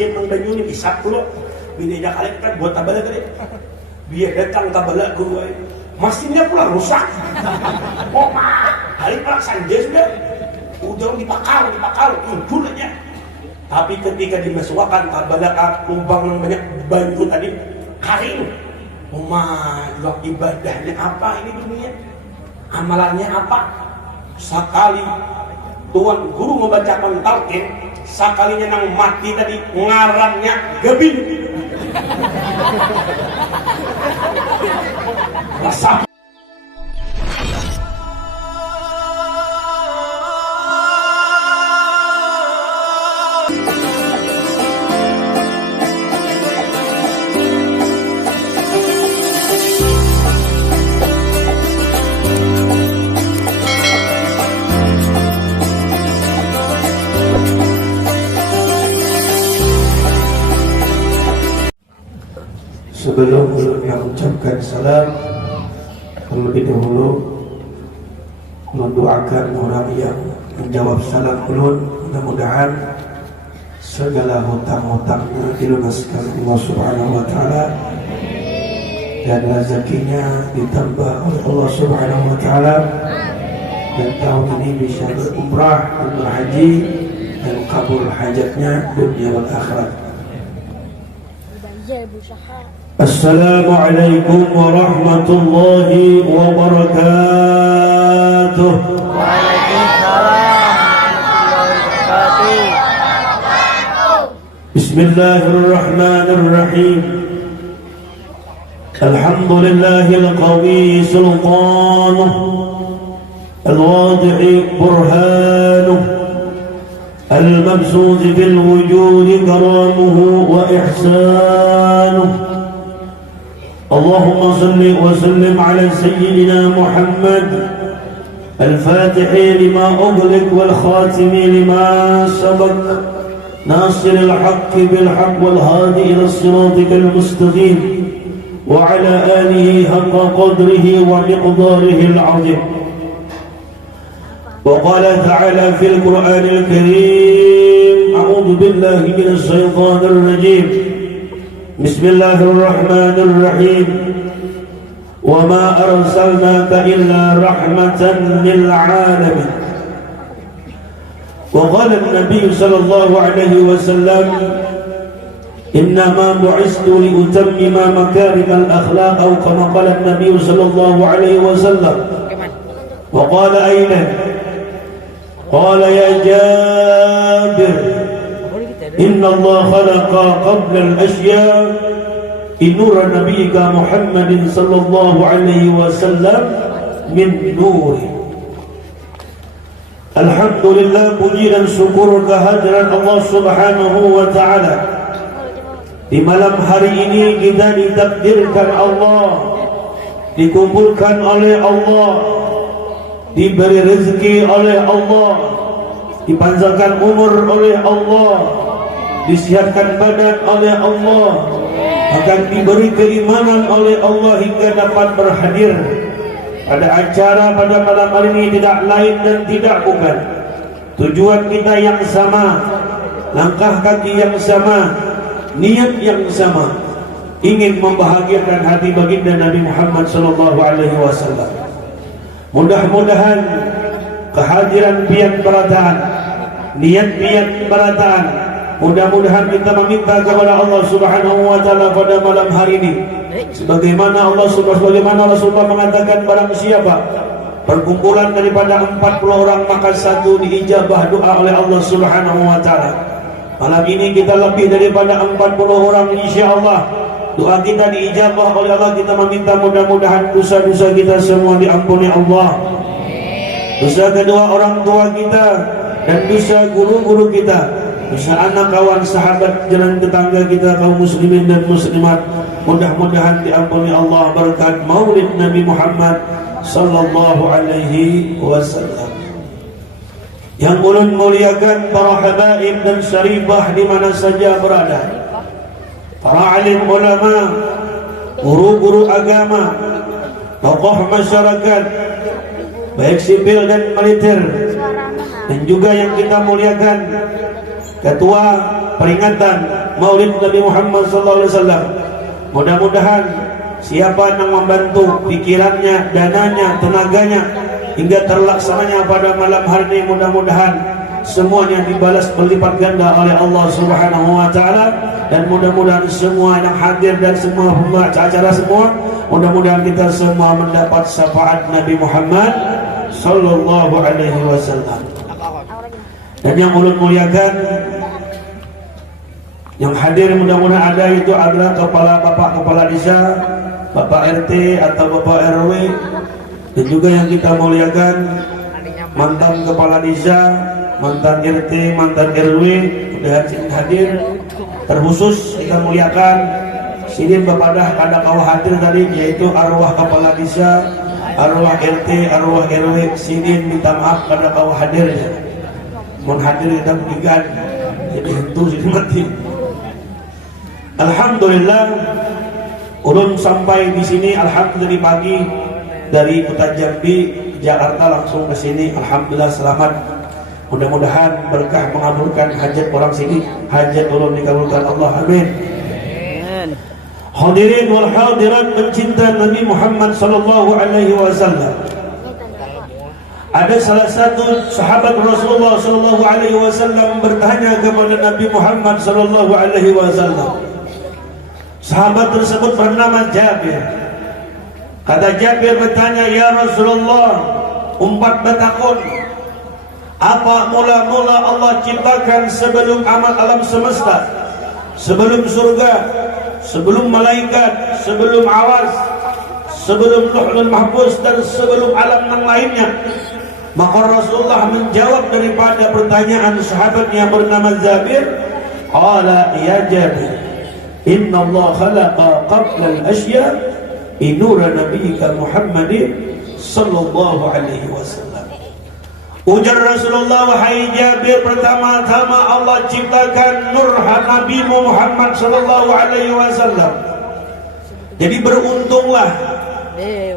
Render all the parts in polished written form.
masih mengdanyu ni isap kulo bini dah kali kan buat tabala tadi biar datang tabala kulo mesinnya pula rusak. Oh mah hari pelaksanaan sudah udah dipakal tuntun aja. Tapi ketika dimasukkan tabala lubang yang banyak bantu tadi kering. Oh mah ibadahnya apa ini dunia? Amalannya apa? Sekali tuan guru membacakan talqin, sekalinya nang mati tadi ngarangnya gebin. Rasa sebelum mengucapkan salam, terlebih dahulu mendoakan orang yang menjawab salam ulun, mudah-mudahan segala hutang-hutangnya dilunaskan Allah Subhanahu wa taala dan rezekinya ditambah oleh Allah Subhanahu wa taala, dan tahun ini bisa berumrah dan berhaji dan kabul hajatnya dunia dan akhirat. Assalamualaikum warahmatullahi wabarakatuh. Bismillahirrahmanirrahim. Alhamdulillahil qawi sultanuh al-wadi'i burhanuh المبسوط في الوجود كرامه وإحسانه اللهم صل وسلم على سيدنا محمد الفاتح لما أغلق والخاتم لما سبق ناصر الحق بالحق والهادي إلى صراطك المستقيم وعلى آله حق قدره ومقداره العظيم. وقال تعالى في القرآن الكريم أعوذ بالله من الشيطان الرجيم بسم الله الرحمن الرحيم وما أرسلناك إلا رحمة للعالمين. وقال النبي صلى الله عليه وسلم إنما بعثت لأتمم مكارم الأخلاق أو كما قال النبي صلى الله عليه وسلم. وقال أين؟ قال يا جابر إن الله خلق قبل الأشياء نور نبيك محمد صلى الله عليه وسلم من نوره. Alhamdulillah, puji dan syukur kehadiran Allah Subhanahu wa taala. Di malam hari ini kita ditakdirkan Allah, dikumpulkan oleh Allah, diberi rezeki oleh Allah, dipanjangkan umur oleh Allah, disihatkan badan oleh Allah, akan diberi keimanan oleh Allah hingga dapat berhadir pada acara pada malam hari ini. Tidak lain dan tidak bukan tujuan kita yang sama, langkah kaki yang sama, niat yang sama, ingin membahagiakan hati baginda Nabi Muhammad SAW. Mudah-mudahan kehadiran pian berataan, niat pian berataan, mudah-mudahan kita meminta kepada Allah Subhanahu wa taala pada malam hari ini sebagaimana Rasulullah mengatakan, barang siapa perkumpulan daripada 40 orang maka satu diijabah doa oleh Allah Subhanahu wa taala. Malam ini kita lebih daripada 40 orang, insyaallah doa kita diijabah oleh Allah. Kita meminta mudah-mudahan dosa-dosa kita semua diampuni Allah, dosa kedua orang tua kita dan dosa guru-guru kita, dosa anak, kawan, sahabat, jalan tetangga kita, kaum muslimin dan muslimat, mudah-mudahan diampuni Allah berkat Maulid Nabi Muhammad sallallahu alaihi wasallam. Yang ulun muliakan para habaib dan syarifah di mana saja berada, para alim ulama, guru-guru agama, tokoh masyarakat baik sipil dan militer, dan juga yang kita muliakan ketua peringatan Maulid Nabi Muhammad SAW. Mudah-mudahan siapa yang membantu pikirannya, dananya, tenaganya hingga terlaksananya pada malam hari ini, mudah-mudahan semuanya dibalas berlipat ganda oleh Allah Subhanahu wa taala, dan mudah-mudahan semua yang hadir dan semua pembaca acara semua, mudah-mudahan kita semua mendapat syafaat Nabi Muhammad sallallahu alaihi wasallam. Dan yang ulun muliakan, yang hadir mudah-mudahan ada itu adalah kepala desa, Bapak RT atau Bapak RW, dan juga yang kita muliakan mantan kepala desa, mantan RT, mantan RW sudah hadir. Terkhusus kita muliakan sini Bapadah kada kau hadir tadi, yaitu arwah kepala desa, arwah RT, arwah RW. Sini minta maaf kada kau hadirnya. Mohon hadir kita berikan, jadi hentu sini mati. Alhamdulillah, ulun sampai di sini alhamdulillah pagi dari Kota Jambi, Jakarta langsung ke sini. Alhamdulillah selamat. Mudah-mudahan berkah mengabulkan hajat orang sini, hajat ulun dikabulkan Allah, amin. Hadirin wal hadirat pencinta Nabi Muhammad sallallahu alaihi wasallam. Ada salah satu sahabat Rasulullah sallallahu alaihi wasallam bertanya kepada Nabi Muhammad sallallahu alaihi wasallam. Sahabat tersebut bernama Jabir. Kata Jabir bertanya, "Ya Rasulullah, umpat batakun, apa mula-mula Allah ciptakan sebelum alam semesta, sebelum surga, sebelum malaikat, sebelum awas, sebelum Lauhul Mahfuz, dan sebelum alam yang lainnya?" Maka Rasulullah menjawab daripada pertanyaan sahabat yang bernama Jabir, qala ya Jabir, inna Allah khalaqa qabla al-ashya binura nabiyyika Muhammadin sallallahu alaihi wasallam. Ujar Rasulullah, wahai Jabir, pertama-tama Allah ciptakan nur Nabi Muhammad sallallahu alaihi wasallam. Jadi beruntunglah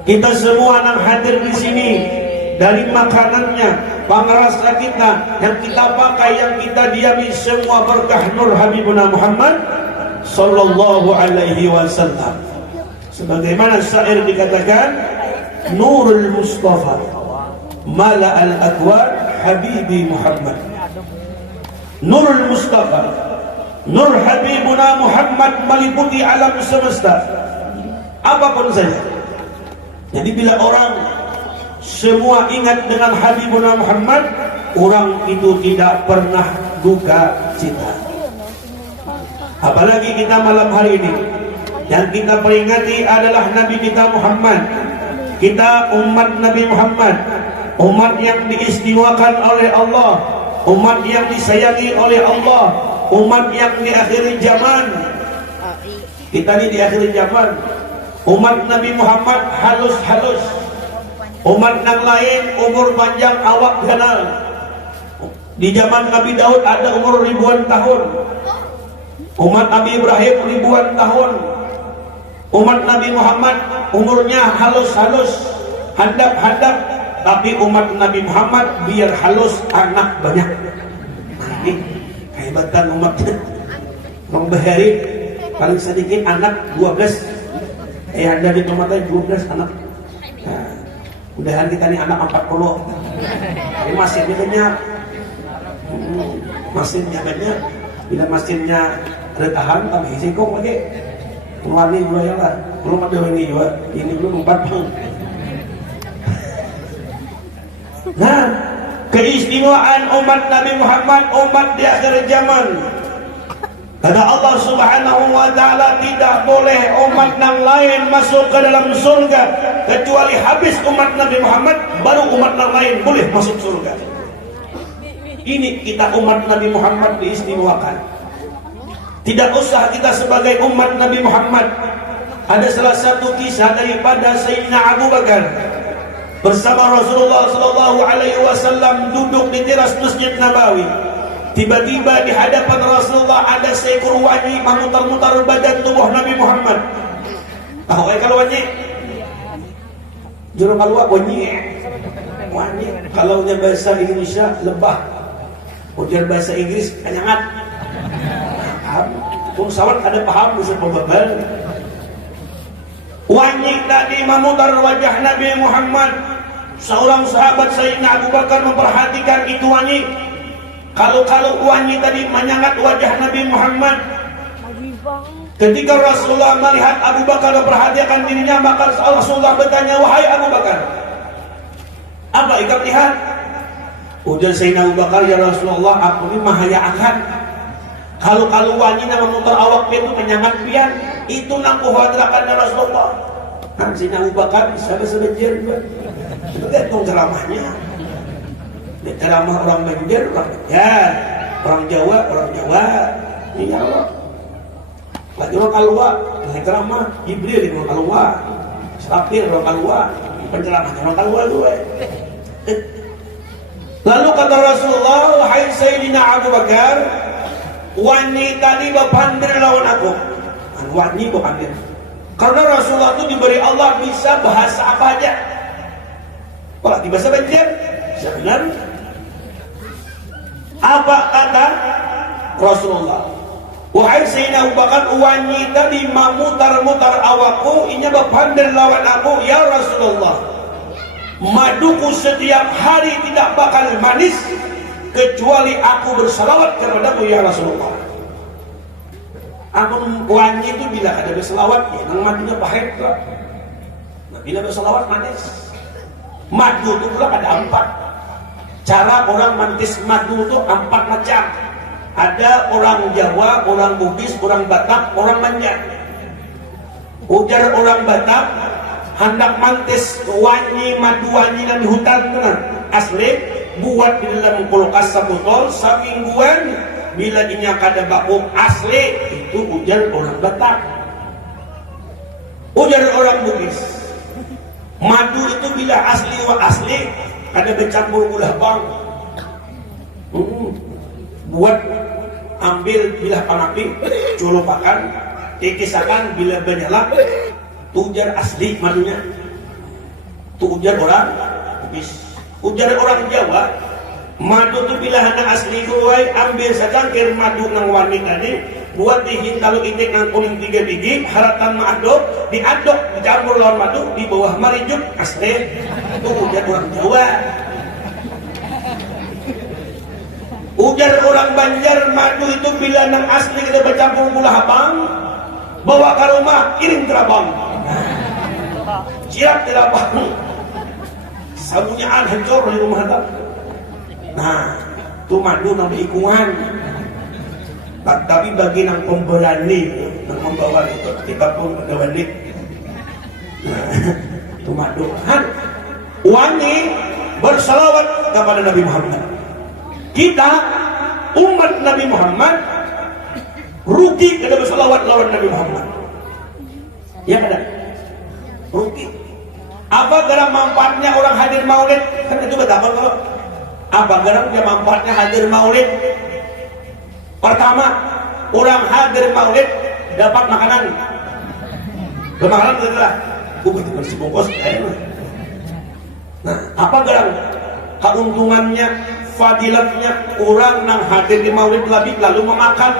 kita semua yang hadir di sini, dari makanannya, pangrasa kita, yang kita pakai, yang kita diami, semua berkah nur Habibuna Muhammad sallallahu alaihi wasallam. Sebagaimana syair dikatakan, Nurul Mustafa mala al-adwar Habibi Muhammad. Nurul Mustafa, nur Habibuna Muhammad meliputi alam semesta, apapun saja. Jadi bila orang semua ingat dengan Habibuna Muhammad, orang itu tidak pernah duka cita. Apalagi kita malam hari ini yang kita peringati adalah Nabi kita Muhammad. Kita umat Nabi Muhammad, umat yang diistimewakan oleh Allah, umat yang disayangi oleh Allah, umat yang di akhir zaman. Kita ini di akhir zaman, umat Nabi Muhammad halus-halus, umat yang lain umur panjang awak ganal. Di zaman Nabi Daud ada umur ribuan tahun, umat Nabi Ibrahim ribuan tahun. Umat Nabi Muhammad umurnya halus-halus, handap-handap. Tapi umat Nabi Muhammad biar halus, anak banyak. Ini kehebatan umatnya. Bang Bahari paling sedikit anak 12. Ada di tempatnya 12 anak. Nah, mudahan kita ini anak 40. Tapi masjidnya banyak. Masjidnya banyak. Bila masjidnya retahan, tapi sikok lagi. Keluarnya juga ya lah. Belum ada ini juga. Ini belum 4 bang. Nah, keistimewaan umat Nabi Muhammad, umat di akhir zaman. Kata Allah Subhanahu wa taala, tidak boleh umat yang lain masuk ke dalam surga kecuali habis umat Nabi Muhammad, baru umat yang lain boleh masuk surga. Ini kita umat Nabi Muhammad diistimewakan. Tidak usah kita sebagai umat Nabi Muhammad. Ada salah satu kisah daripada Sayyidina Abu Bakar bersama Rasulullah sallallahu alaihi wasallam duduk di teras Masjid Nabawi. Tiba-tiba di hadapan Rasulullah ada seekor wanyi memutar-mutar badan tubuh Nabi Muhammad. Tahu kalau wanyi? Juru kalau wanyi. Wanyi kalau bahasa Indonesia lebah. Ujar bahasa Inggris kanyangat. Kung sawan ada paham bisa pembabal. Wani tadi memutar wajah Nabi Muhammad. Seorang sahabat Sayyidina Abu Bakar memperhatikan itu wani. Kalau wani tadi menyangat wajah Nabi Muhammad. Ketika Rasulullah melihat Abu Bakar memperhatikan dirinya, maka Rasulullah bertanya, wahai Abu Bakar, apa ikut lihat? Ujar Sayyidina Abu Bakar, ya Rasulullah, aku ini mahaya akan. Kalau wani nama memutar awak itu menyangat pian, itu nak kuhadrakan ya Rasulullah. Kan Sayyidina Abu Bakar bisa sebenjer juga. Itu kan ceramahnya. Ceramah orang Banjar, orang Banjar, orang Jawa, ya Allah. Lagi orang Kalua, ceramah Jibril orang Kalua, Safir orang Kalua, penceramahnya orang Kalua juga. Lalu kata Rasulullah, wahai Sayyidina Abu Bakar, wani tadi berpandir lawan aku. Wani berpandir. Karena Rasulullah itu diberi Allah bisa bahasa apa aja. Kalau di bahasa Banjar, benar. Apa kata Rasulullah? Wahai Sayyidina Abu Bakar, wani tadi memutar-mutar awakku, inya berpandir lawan aku, ya Rasulullah. Maduku setiap hari tidak bakal manis kecuali aku berselawat kepadamu ya Rasulullah. Aku wangi itu bila ada berselawat ya, nang madunya pahit lah. Nah, bila berselawat manis. Madu itu pula ada 4. Cara orang mantis madu itu 4 macam. Ada orang Jawa, orang Bugis, orang Batak, orang Banjar. Ujar orang Batak, hendak mantis wangi madu wangi di hutan benar asli buat di dalam kulkas sabotol samingguan bila inya kada bakung asli itu ujar orang Batak. Ujar orang Bugis, madu itu bila asli kada bercampur gula bang. Buat ambil bilah panapi colopakan kikisakan bila bernyala ujar asli madunya. Tu ujar orang Bugis. Ujar orang Jawa, madu tu bila hana asli kuai ambil secangkir madu nang wani tadi, buat dihintalu itik nang kuning 3 biji, haratan maadok, diadok, dicampur lawan madu di bawah marijuk asli. Tu ujar orang Jawa. Ujar orang Banjar, madu itu bila nang asli kita bercampur gula habang, bawa ke rumah kirim ke Rabang. Siap tidak bang, sabunyaan hancur di rumah tak. Nah, itu madu nang ikungan. Tapi bagi nang pemberani, nang membawa itu kita pun berani. Nah, itu madu. Wangi bersalawat kepada Nabi Muhammad. Kita umat Nabi Muhammad rugi kada bersalawat lawan Nabi Muhammad. Ya kada? Rugi. Apa gara manfaatnya orang hadir maulid? Kan itu betapa kalau apa gara manfaatnya hadir maulid? Pertama, orang hadir maulid dapat makanan. Makanan adalah betul bersih bungkus. Nah, apa gara keuntungannya, fadilatnya orang nang hadir di maulid lalu memakan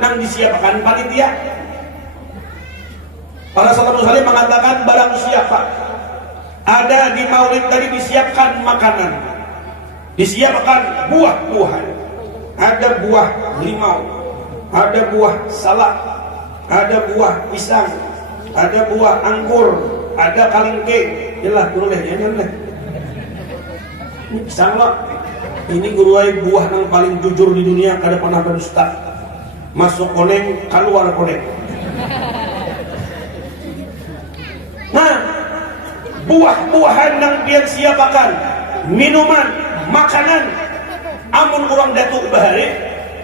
nang disiapkan panitia. Para sahabat salih mengatakan barang siapa ada di maulid tadi disiapkan makanan, disiapkan buah-buahan, ada buah limau, ada buah salak, ada buah pisang, ada buah anggur, ada kalingking. Jelas guru leh, jangan leh. Ini pisang lah. Ini guru buah yang paling jujur di dunia, kada pernah berdusta. Masuk koneng, keluar koneng. Nah, buah-buahan yang dia siapakan, minuman, makanan. Amun orang datuk bahari,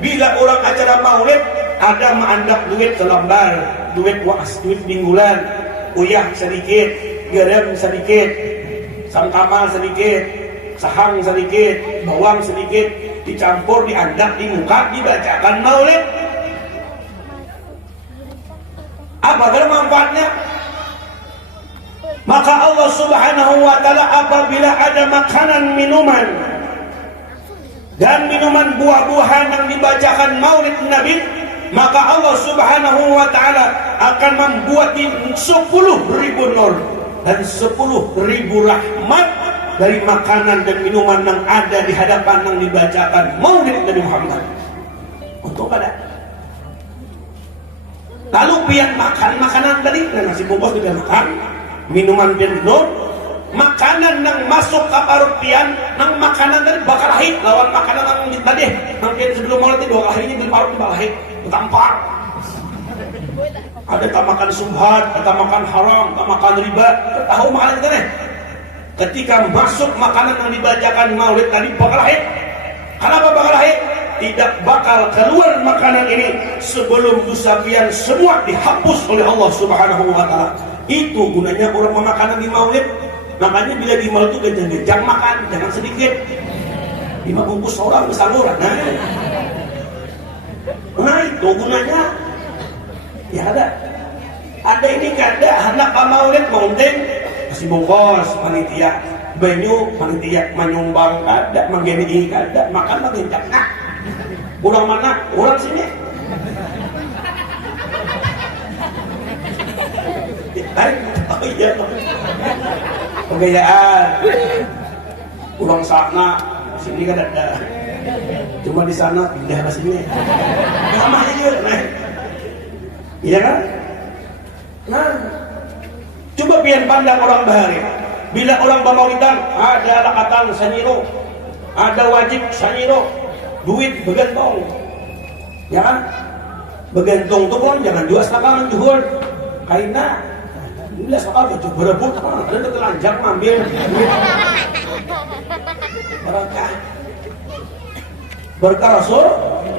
bila orang acara maulid ada mengandak duit selembar, duit waas, duit minggulan, uyah sedikit, garam sedikit, sangkamal sedikit, sahang sedikit, bawang sedikit, dicampur, diandak di muka, dibacakan maulid. Apa kalau manfaatnya? Maka Allah Subhanahu wa ta'ala apabila ada makanan minuman dan minuman buah-buahan yang dibacakan maulid Nabi, maka Allah Subhanahu akan membuat 10.000 nur dan 10.000 rahmat dari makanan dan minuman yang ada di hadapan yang dibacakan maulid Nabi Muhammad. Untuk ada. Lalu pian makan makanan tadi, nasi bungkus tidak makan, minuman pian minum, makanan yang masuk ke parut pian, nang makanan tadi bakal hit lawan makanan yang tadi, mungkin sebelum maulid itu 2 kali ini beli parut bakal hit, tampar. Ada tak makan subhat, tak makan haram, tak makan riba, tahu makanan itu nih. Ketika masuk makanan yang dibacakan maulid tadi bakal hit. Kenapa bakal hit? Tidak bakal keluar makanan ini sebelum dosa pian semua dihapus oleh Allah Subhanahu wa taala. Itu gunanya orang memakan di maulid. Makanya bila di maulid itu gejang-gejang makan, jangan sedikit. 5 bungkus orang besaluran. Nah itu gunanya. Ya ada ini kada hendak maulid mountain masih bungkus panitia banyu panitia menyumbang kada menggeni kada makan mengencang nah orang mana orang sini oh iya pegayaan orang sana sini kada ada cuma di sana pindah ke sini sama aja nah iya kan? Nah, coba pian pandang orang bahari. Bila orang bamaulidan ada alakatan sanyiro, ada wajib sanyiro, duit begentong, ya kan? Begentong tu pun jangan jual sakalan jual, kaina. Bila sakal baju berebut, ada terlanjak ngambil. Berkah Rasul,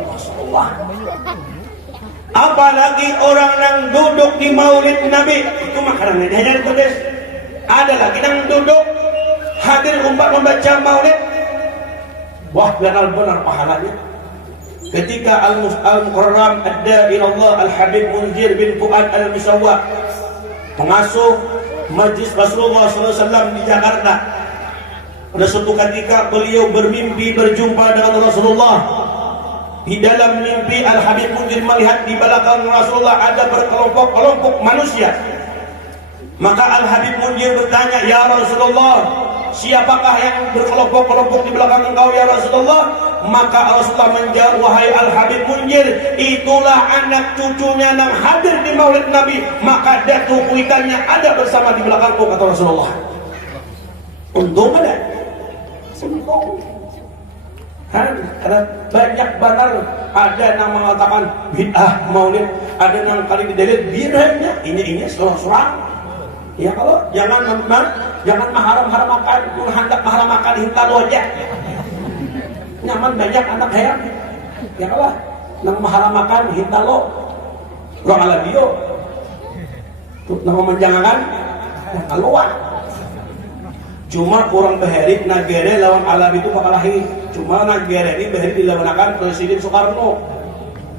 Rasulullah. Apalagi orang yang duduk di maulid Nabi itu makanan hanya ditulis. Ada lagi yang duduk hadir umat membaca maulid. Wah benar-benar pahalanya. Ketika Al-Mukarram ada ilallah Al-Habib Munzir bin Fuad Al-Misawwa pengasuh majlis Rasulullah SAW di Jakarta. Pada suatu ketika beliau bermimpi berjumpa dengan Rasulullah. Di dalam mimpi Al-Habib Munzir melihat di belakang Rasulullah ada berkelompok-kelompok manusia. Maka Al-Habib Munzir bertanya, "Ya Rasulullah, siapakah yang berkelompok-kelompok di belakang engkau ya Rasulullah?" Maka Rasulullah menjawab, "Wahai Al-Habib Munzir, itulah anak cucunya yang hadir di maulid Nabi, maka datu kuitannya ada bersama di belakangku," kata Rasulullah. Untung ada? Untung. Karena banyak benar ada yang mengatakan bid'ah maulid, ada yang kali didalil bid'ahnya ini seorang. Ya kalau jangan maharam-haramakan, hendak maharamakan hintar aja. Nyaman banyak anak hayam. Ya kalau nang maharamakan hintar lo, orang ala dia. Tuh nang menjangan keluar. Cuma orang beherit negara lawan alam itu bakal lahir. Cuma negara ini beherit dilawankan Presiden Soekarno.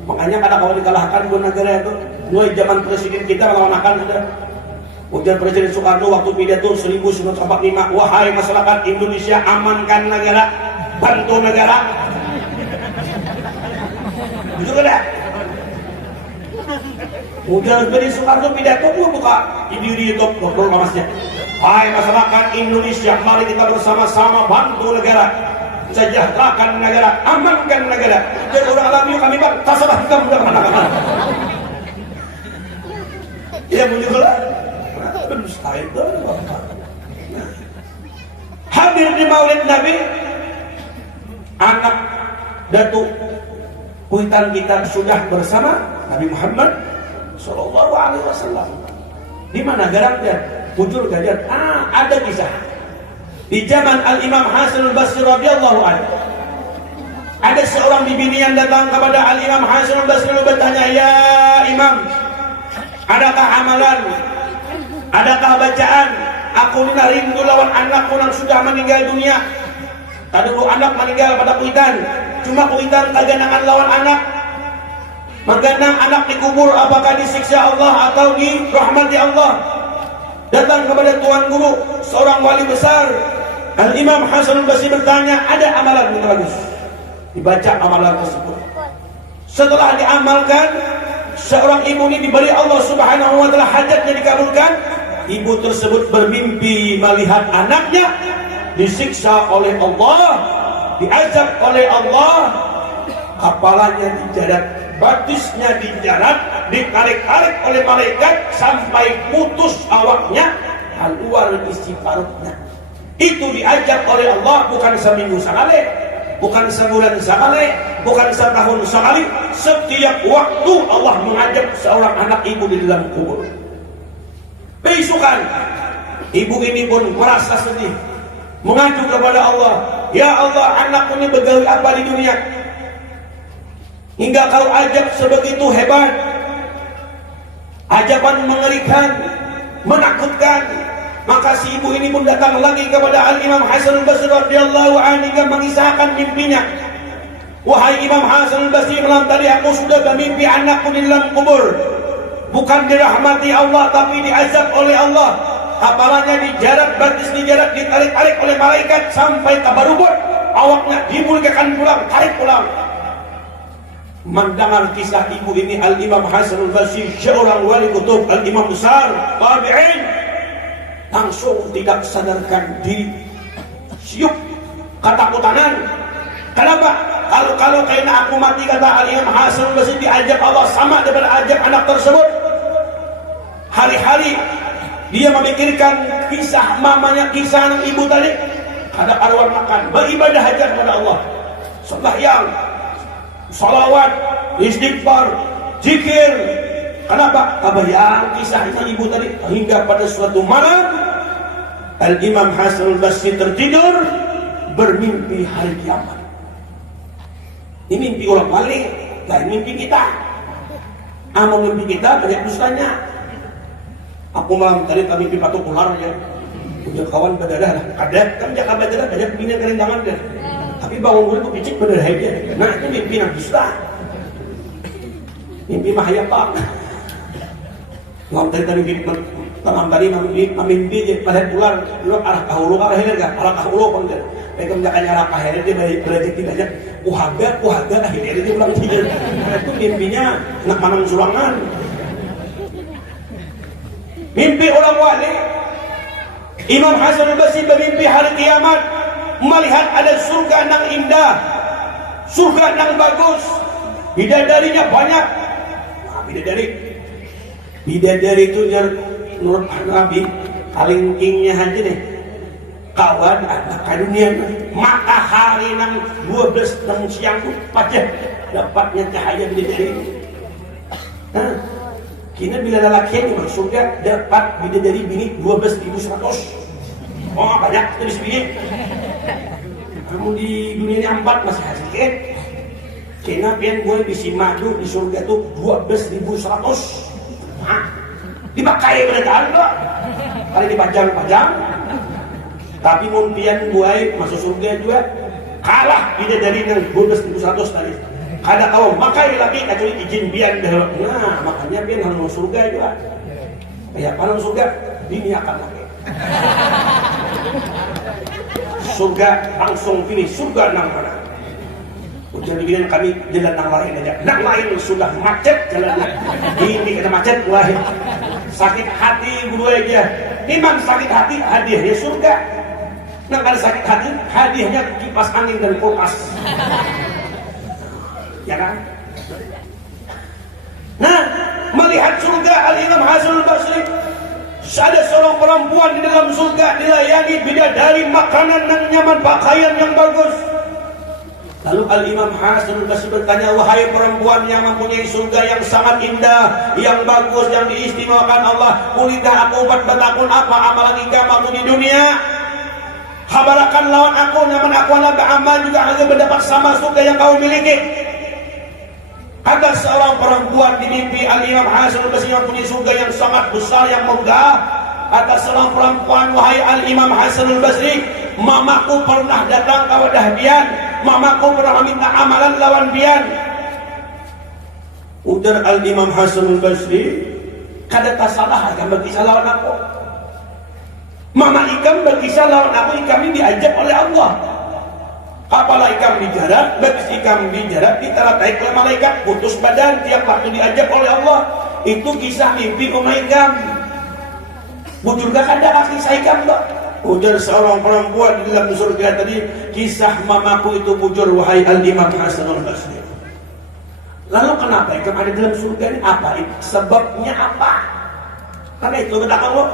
Makanya kadang kalau dikalahkan buat negara itu, mulai zaman Presiden kita melawankan sudah. Ujar Presiden Soekarno waktu pidato 1945, "Wahai masyarakat Indonesia, amankan negara, bantu negara." Betul tidak? Ujar Presiden Soekarno pidato itu buka di YouTube dokter masnya. Hai masyarakat Indonesia, mari kita bersama-sama bantu negara, sejahterakan negara, amankan negara. Jadi orang alami kami bang, tasalah kita mudah mana-mana. Ya muncullah, mustahil itu. Hadir di maulid Nabi, anak datuk kuitan kita sudah bersama Nabi Muhammad Sallallahu Alaihi Wasallam. Di mana garangnya? Bujur gajar. Ada kisah di zaman Al-Imam Hasan Al-Basri radhiyallahu anhu. Ada seorang bibi yang datang kepada Al-Imam Hasan Al-Basri bertanya, "Ya Imam, adakah amalan? Adakah bacaan? Aku ini rindu lawan anakku yang sudah meninggal dunia. Tadi dulu anak meninggal pada kuitan. Cuma kuitan kaganangan lawan anak. Mengganang anak dikubur, apakah disiksa Allah atau dirahmati Allah?" Datang kepada tuan guru, seorang wali besar. Al-Imam Hasan Al-Basri bertanya, "Ada amalan yang bagus?" Dibaca amalan tersebut. Setelah diamalkan, seorang ibu ini diberi Allah Subhanahu wa taala hajatnya dikabulkan, ibu tersebut bermimpi melihat anaknya disiksa oleh Allah, diazab oleh Allah, kepalanya dijarat, batisnya dijarat, ditarik-tarik oleh malaikat sampai putus awaknya, keluar isi parutnya. Itu diajak oleh Allah, bukan seminggu sekali, bukan sebulan sekali, bukan setahun sekali. Setiap waktu Allah mengajak seorang anak ibu di dalam kubur. Beisukan, ibu ini pun merasa sedih, mengadu kepada Allah, ya Allah, anakku ini begawi apa di dunia hingga kau ajab sebegitu hebat, ajaban mengerikan, menakutkan. Maka si ibu ini pun datang lagi kepada Al-Imam Hasan Al-Basri radhiyallahu anhu hingga mengisahkan mimpinya. Wahai Imam Hasan Al-Basri, malam tadi aku sudah bermimpi anakku di dalam kubur, bukan dirahmati Allah tapi diazab oleh Allah. Kepalanya dijarat, batis dijarat, ditarik-tarik oleh malaikat sampai tabarubur, awaknya dimulikakan pulang, tarik pulang. Mendengar kisah ibu ini, Al-Imam Hasan Al-Basri, seorang wali kutub, Al-Imam besar, tabi'in, langsung tidak sadarkan diri, siup ketakutan. Kenapa? Kalau kena aku mati, kata Al-Imam Hasan Al-Basri, diajab Allah sama dengan ajab anak tersebut. Hari-hari dia memikirkan kisah mamanya, kisah anak ibu tadi. Ada arwah makan, beribadah hajat kepada Allah, sembahyang, salawat, istighfar, zikir. Kenapa? Kebayang kisah ibu tadi. Hingga pada suatu malam Al-Imam Hasan Al-Basri tertidur, bermimpi hari kiamat. Ini mimpi orang balik, lain mimpi kita. Amal mimpi kita banyak dustanya. Aku malam tadi tak mimpi patung ular ya, punya kawan berdarah, ada kan jaga berdarah, ada pembina kerendangan dia. Tapi bangun dulu aku picit berdarah aja. Nah itu mimpi yang dusta, mimpi mahayapa. Malam tadi mimpi je pada ular arah kahulu arah hilir kan, arah kahulu kan dia. Mereka menjakanya arah kahulu dia belajar aja. Uhaga akhirnya dia pulang tidur. Itu mimpinya nak manang sulangan. Mimpi orang wali. Imam Hasan Al-Basri bermimpi hari kiamat, melihat ada surga yang indah, surga yang bagus, bidadarinya banyak. Nah, bidadari itu menurut Nabi paling kingnya aja deh, kawan anak karunia. Maka hari nang 12 nang siang tu pajak dapatnya cahaya bidadari. Nah, kini bila lelaki yang masuk surga dapat bidadari bini 12.100. Oh banyak terus bini. Kamu di dunia ini 4 masih sedikit. Kena pian gue bisi madu di surga tu 12.100. Nah, dipakai beneran kok. Kali dipajang-pajang. Tapi mumpian gue masuk surga juga kalah bidadari yang 12.100 tadi. Ada kau makai lagi kecuali izin bian dah. Nah, makanya bian harus masuk surga juga. Kayak panon surga diniakan lagi. Surga langsung ini surga nang mana? Ujian begini kami jalan nang lain aja. Nang lain sudah macet jalannya. Ini kena macet wah. Sakit hati gue aja. Memang sakit hati hadiahnya surga. Nang kalau sakit hati hadiahnya kipas angin dan kulkas. Ya kan? Nah, melihat surga Al-Imam Hasan Al-Basri, ada seorang perempuan di dalam surga dilayani bidadari, makanan yang nyaman, pakaian yang bagus. Lalu Al-Imam Hasan Al-Basri bertanya, wahai perempuan yang mempunyai surga yang sangat indah, yang bagus, yang diistimewakan Allah, kulidah aku buat bertakun apa amalan ikamaku di dunia? Habarakan lawan aku, namun aku adalah beramal juga agar mendapat sama surga yang kau miliki. Ada seorang perempuan di mimpi Al-Imam Hasan Al-Basri yang punya surga yang sangat besar, yang megah. Ada seorang perempuan, wahai Al-Imam Hasan Al-Basri, mamaku pernah datang ke wadah bian, mamaku pernah minta amalan lawan bian. Ujar Al-Imam Hasan Al-Basri, kada tak salah ikam berkisah lawan aku. Mama ikam berkisah lawan aku, ikam ini diajak oleh Allah. Apalah ikam dijarak, begitu ikam dijarak, ditaratai ke malaikat, putus badan tiap waktu diajak oleh Allah. Itu kisah mimpi ikam. Bujur gak ada kisah ikam tak? Ujar seorang perempuan di dalam surga tadi, kisah mamaku itu bujur wahai Al-Imam Hasan Al-Basri. Lalu kenapa ikam ada dalam surga ini? Apa itu? Sebabnya apa? Karena itu kata Allah,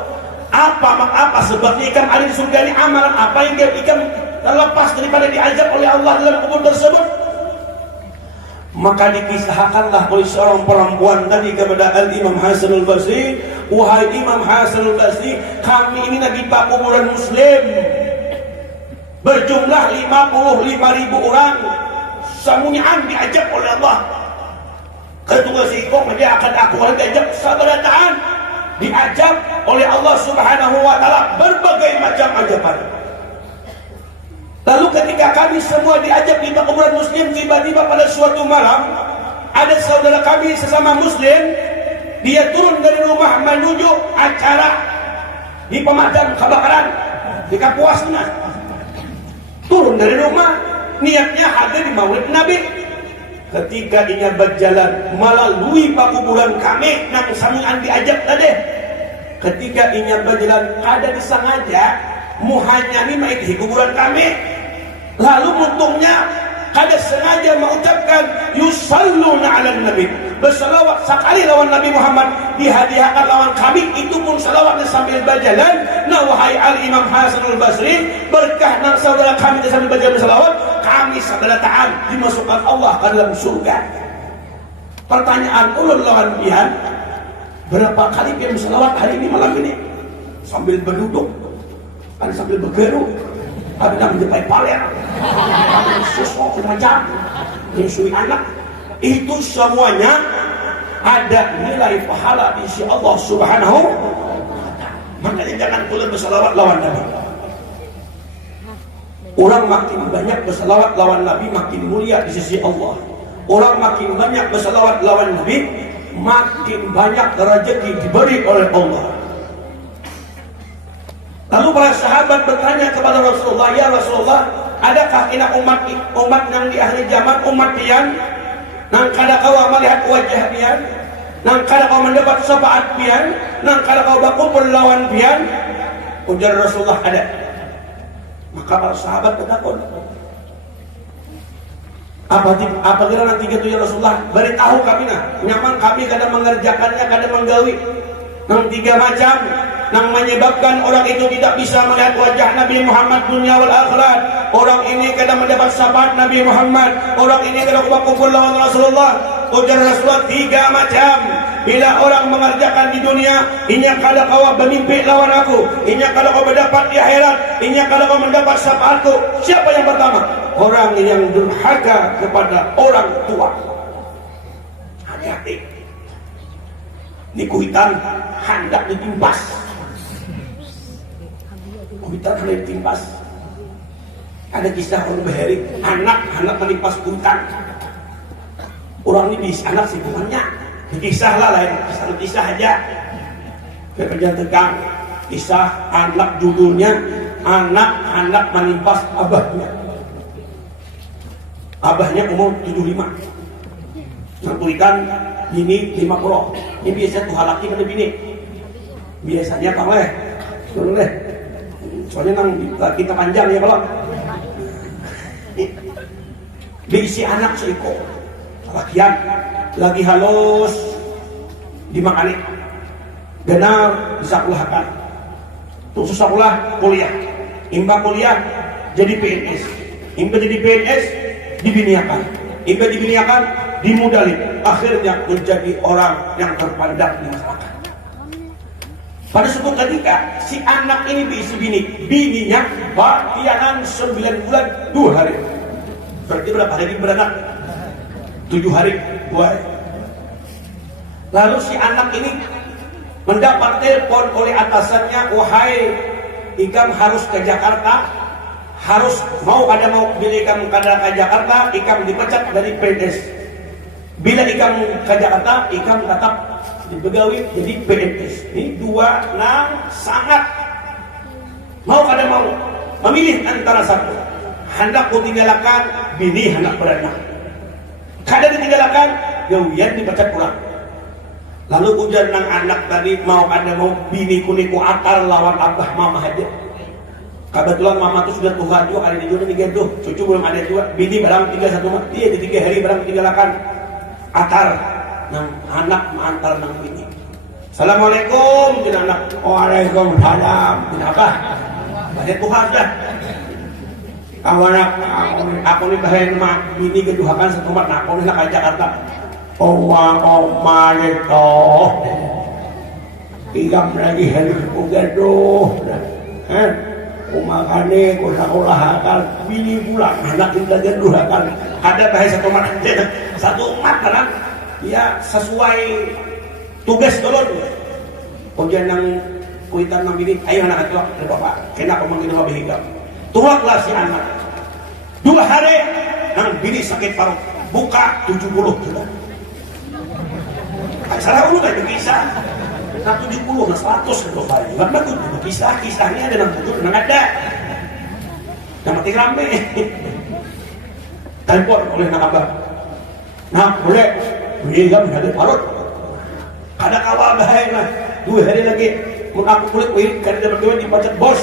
apa sebabnya ikam ada di surga ini? Amalan apa yang ikam terlepas daripada diajak oleh Allah dalam kubur tersebut? Maka dikisahkanlah oleh seorang perempuan tadi kepada Al-Imam Hasan Al-Basri, wahai Imam Hasan Al-Basri, kami ini lagi pak kuburan muslim berjumlah 55.000 orang, semuanya diajak oleh Allah. Ketua sikok dia akan aku diajak sabarataan, diajak oleh Allah Subhanahu wa taala berbagai macam ajakan. Lalu ketika kami semua diajak di kuburan muslim, tiba-tiba pada suatu malam ada saudara kami sesama muslim, dia turun dari rumah menuju acara di pemadam kebakaran di Kapuasna. Turun dari rumah niatnya hadir di Maulid Nabi. Ketika dia berjalan melalui kuburan kami nang samian diajak tadi. Ketika ia berjalan ada disengaja muhanyani maik di kuburan kami. Lalu untungnya ada sengaja mengucapkan yusalluna ala nabi, bersalawat sekali lawan Nabi Muhammad, dihadiahkan lawan kami. Itu pun salawatnya sambil berjalan. Nah wahai Al-Imam Hasan Al-Basri, berkah nang saudara kami sambil berjalan bersalawat, kami saudara ta'an dimasukkan Allah ke dalam surga. Pertanyaan ulun lawan pian, berapa kali pian bersalawat hari ini malam ini? Sambil berduduk, ada sambil bergeru, ada yang menjepit paler, ada sesuatu macam menyusui anak. Itu semuanya ada nilai pahala di sisi Allah Subhanahu wa ta'ala. Makanya jangan pula bersalawat lawan Nabi. Orang makin banyak bersalawat lawan Nabi makin mulia di sisi Allah. Orang makin banyak bersalawat lawan Nabi makin banyak rezeki diberi oleh Allah. Lalu para sahabat bertanya kepada Rasulullah, ya Rasulullah, adakah ina umat yang di akhir zaman, umat pian nang kada kau melihat wajah pian, nang kada kau mendapat syafaat pian, nang kada kau berkumpul lawan pian? Ujar Rasulullah, ada. Maka para sahabat bertakun, apa kira nanti gitu ya Rasulullah, beritahu kami nah, nyaman kami kadang mengerjakannya, kadang menggawi nang 3 macam yang menyebabkan orang itu tidak bisa melihat wajah Nabi Muhammad dunia wal akhirat. Orang ini kadang mendapat syafaat Nabi Muhammad, orang ini kadang berkumpul lawan Rasulullah. Ujar Rasulullah 3 macam. Bila orang mengerjakan di dunia, ini kada kau bermimpi lawan aku, ini kada kau mendapat di akhirat, ini kada kau mendapat syafaatku. Siapa yang pertama? Orang yang durhaka kepada orang tua. Hati-hati. Ini kuitan hendak ditimpas. Kuitan hendak ditimpas. Ada kisah orang Bahari, anak menimpas kuitan. Orang ini bisa anak sebenarnya. Kisah lah lain, kisah aja. Kerja tegang. Kisah anak judulnya anak menimpas abahnya. Abahnya umur 75. Kuitan bini 50. Ini biasanya tuh laki pada bini. Biasanya kang leh, turun leh. Soalnya nang kita panjang ya kalau. Diisi anak seiko, lakian lagi halus dimakani, benar disakulahkan. Tuh sekolah kuliah, imba kuliah jadi PNS, imba jadi PNS dibiniakan, imba dibiniakan dimudalin, akhirnya menjadi orang yang terpandang di masyarakat. Pada suatu ketika si anak ini diisi bininya bagianan 9 bulan 2 hari. Berarti berapa hari beranak? 7 hari 2 hari. Lalu si anak ini mendapat telepon oleh atasannya, wahai ikam harus ke Jakarta, harus mau bila ikam ke Jakarta, ikam dipecat dari PNS. Bila ikam ke Jakarta, ikam tetap dibegawi jadi PNS. Ini 2 nang sangat mau memilih antara satu. hendak ku tinggalkan bini hendak beranak. Kada ditinggalkan gawian dibaca kurang. Lalu ujar nang anak tadi mau bini kuniku akar lawan abah mama aja. Kebetulan mama tuh sudah tua juga, ada di juga nih tuh, cucu belum ada juga, bini barang 3 1 dia di 3 hari barang tinggalkan akar nang anak mengantar nang bini. Assalamualaikum jeung anak. Waalaikumsalam. Kenapa? Ada Tuhan dah. Awanak aku ni bahen mak bini keduhakan setempat nak aku ni nak ke Jakarta. Oma itu. Igam lagi hari ugaduh. Umakane ku sakolah akal bini pulang anak kita keduhakan. Ada bahe satu umat kan? Ya sesuai tugas dulu. Ujian nang kuitan nang bini, ayo anak itu ke bapak. Kena aku manggil bapak hingga. Tuaklah si anak 2 hari nang bini sakit paru buka 70 sudah salah ulu gak bisa nah 70 nah 100 itu kali gak bagus kisahnya ada nang 7 nang ada yang mati rame telepon oleh nang abah nah boleh bini gak menghadap parut kada kawal bahaya nah 2 hari lagi mengaku kulit wirid kada berdua dibaca bos.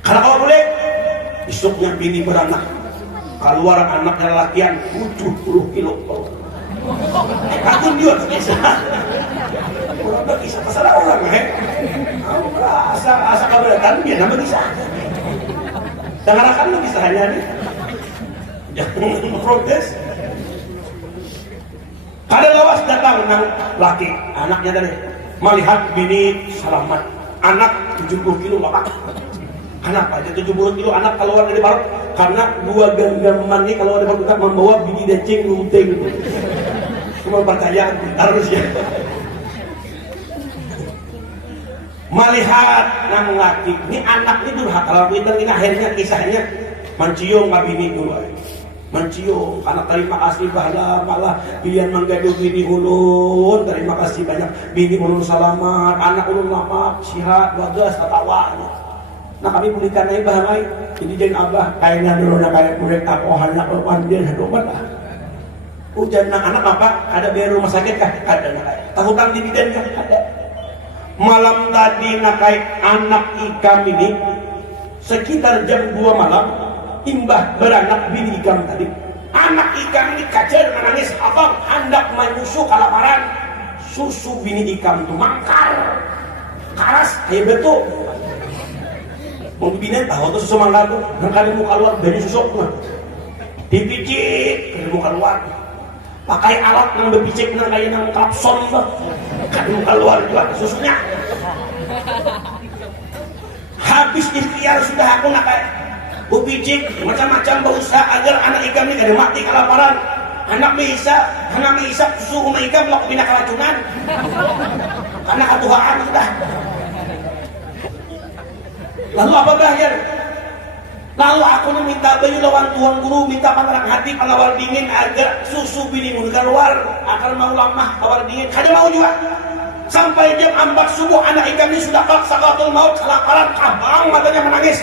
Karena kalau boleh besoknya bini beranak keluar anaknya lelakian 70 kilo aku dia bisa orang berkisah masalah orang asa keberatan dia nama kisah dengarkan lu kisahnya nih jangan protes ada lawas datang nang laki anaknya tadi melihat bini selamat anak 70 kilo bapak. Kenapa? Itu 70 kilo anak keluar dari parut karena 2 genggaman ini kalau ada parut membawa bini decing lunting. Cuma percayaan harus ya. Melihat nang laki ini anak ini durhaka kalau kita ini akhirnya kisahnya mencium ka bini dulu. Mencium karena terima kasih bahala malah pilihan menggaduh bini ulun terima kasih banyak bini ulun selamat anak ulun lama sihat bagus katawa. Nah kami belikan aja bahangai ini jangan abah kayaknya dulu nak kayak kulit aku anak berpandir hadobat lah hujan anak apa ada biaya rumah sakit kah ada nak kayak tahutan dividen kah ada malam tadi nak kayak anak ikam ini sekitar jam 2 malam imbah beranak bini ikam tadi anak ikam ini kacer menangis abang hendak menyusu kelaparan susu bini ikam itu mangkar karas kayak betul mau bina tahu tuh susu mangga tuh nang kali mau keluar dari susu mah dipicik kali mau keluar pakai alat nang berpicik nang kayak nang klakson tuh kali mau keluar juga susunya habis ikhtiar sudah aku nak kayak berpicik macam-macam berusaha agar anak ikan ini kada mati kelaparan anak bisa susu rumah ikan mau pindah keracunan karena ketuaan sudah. Lalu apa bahaya? Lalu aku minta bayu lawan tuan guru, minta pangeran hati penawar dingin agar susu bini mun keluar akan mau lamah tawar dingin. Kada mau juga. Sampai jam 4 subuh anak ikan ini sudah sakatul maut kelaparan kabang matanya menangis.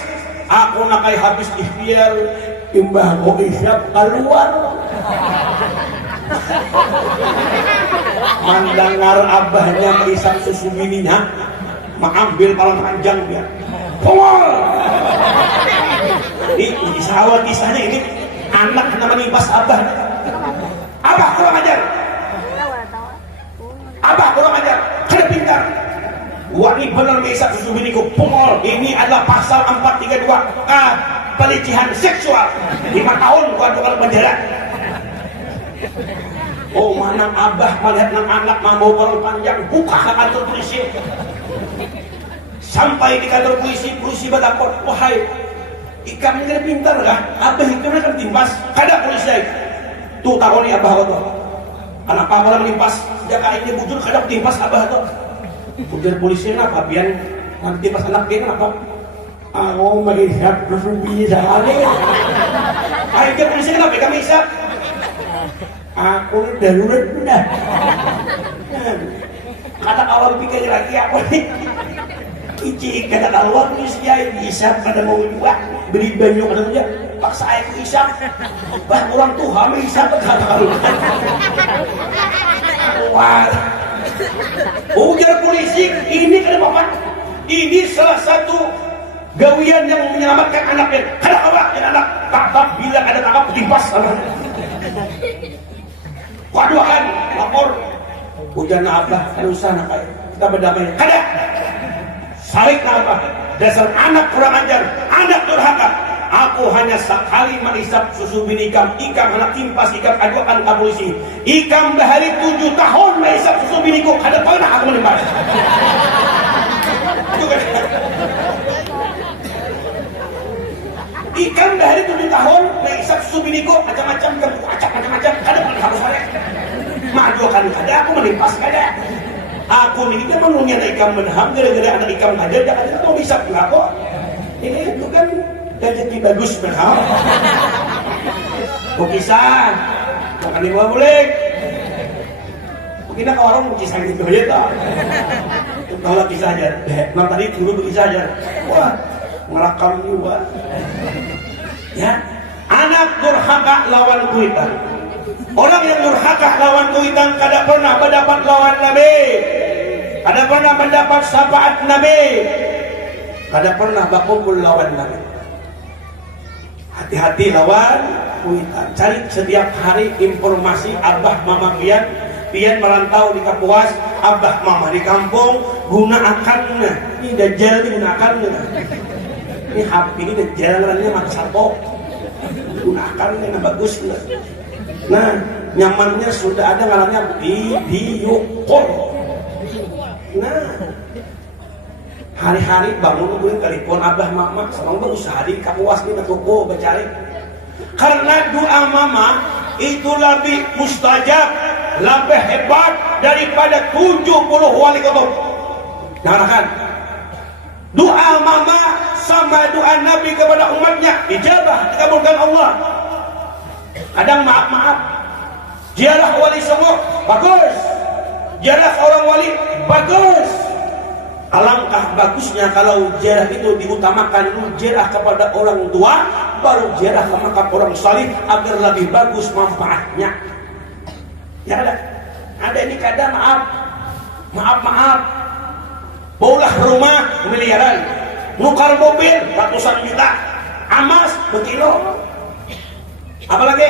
Aku nakai habis ikhtiar imbah mau isyap keluar. Mendengar abahnya merisap susu bininya, mengambil palang panjang dia. Pongol. Ini sawah kisahnya ini anak nama nibas abah. Abah kurang ajar. Abah kurang ajar. Kada pintar. Wah ini benar bisa susu biniku. Pongol. Ini adalah pasal 432 pelecehan seksual 5 tahun gua tukar penjara. Oh mana abah melihat anak mau palang panjang buka ke kantor polisi. Sampai di kantor polisi berlapor, wahai ikam ini pintar kah? Abah ikamnya kan timpas, kada polisi. Tuh tahu nih abah itu. Anak apa malah melimpas, jaka ini bujur kada timpas abah itu. Ujar polisi kenapa? Biar nanti timpas anak dia kenapa? Aku melihat bersubi sekali. Ayo polisi kenapa? Kami isap. Aku darurat benar. Kata awal pikir lagi apa nih? Icik kata keluar niscaya bisa pada mau juga beli banyu ada aja paksa saya ke isap bah orang tuh kami isap kata-kata wah ujar polisi ini kan bapak ini salah satu gawian yang menyelamatkan anaknya kada apa dan anak tak bilang ada tangkap timpas waduh kan lapor hujan abah kada usah nak kita berdamai kada sarik apa dasar anak kurang ajar anak durhaka aku hanya sekali mengisap susu bin ikam anak timpas ikam adukan ke polisi ikam dari 7 tahun mengisap susu bin ikam kada pernah aku menimpas ikam dari 7 tahun mengisap susu bin ikam macam-macam acak macam-macam kada pernah aku sore madukan kada aku menimpas kada aku ini kan menunya ikam menham gara-gara anak ikam ada jangan mau isap enggak kok ini itu kan rezeki bagus menham kok kisah makan di bawah boleh mungkin orang mau kisah gitu aja tak kalau kisah aja nah tadi dulu berkisah aja wah ngerakam juga ya anak durhaka lawan kuitan orang yang durhaka lawan kuitan kada pernah mendapat lawan Nabi kada pernah mendapat syafaat Nabi kada pernah berkumpul lawan Nabi hati-hati lawan kuitan cari setiap hari informasi abah mama pian merantau di Kapuas abah mama di kampung gunakan ini dajjal digunakan ini HP ini dajjal ngarannya mata sarpo gunakan yang bagus nah nyamannya sudah ada ngarannya video call nah hari-hari bangun gue telepon abah mama sama gue usaha di Kapuas ini toko mencari karena doa mama itu lebih mustajab lebih hebat daripada 70 wali kutub dengarkan doa mama sama doa Nabi kepada umatnya ijabah dikabulkan Allah kadang maaf ziarah wali semua bagus ziarah orang wali bagus alangkah bagusnya kalau ziarah itu diutamakan ziarah kepada orang tua baru ziarah ke makam orang salih agar lebih bagus manfaatnya ya ada ini kadang maaf baulah rumah miliaran nukar mobil ratusan juta amas bekilo apalagi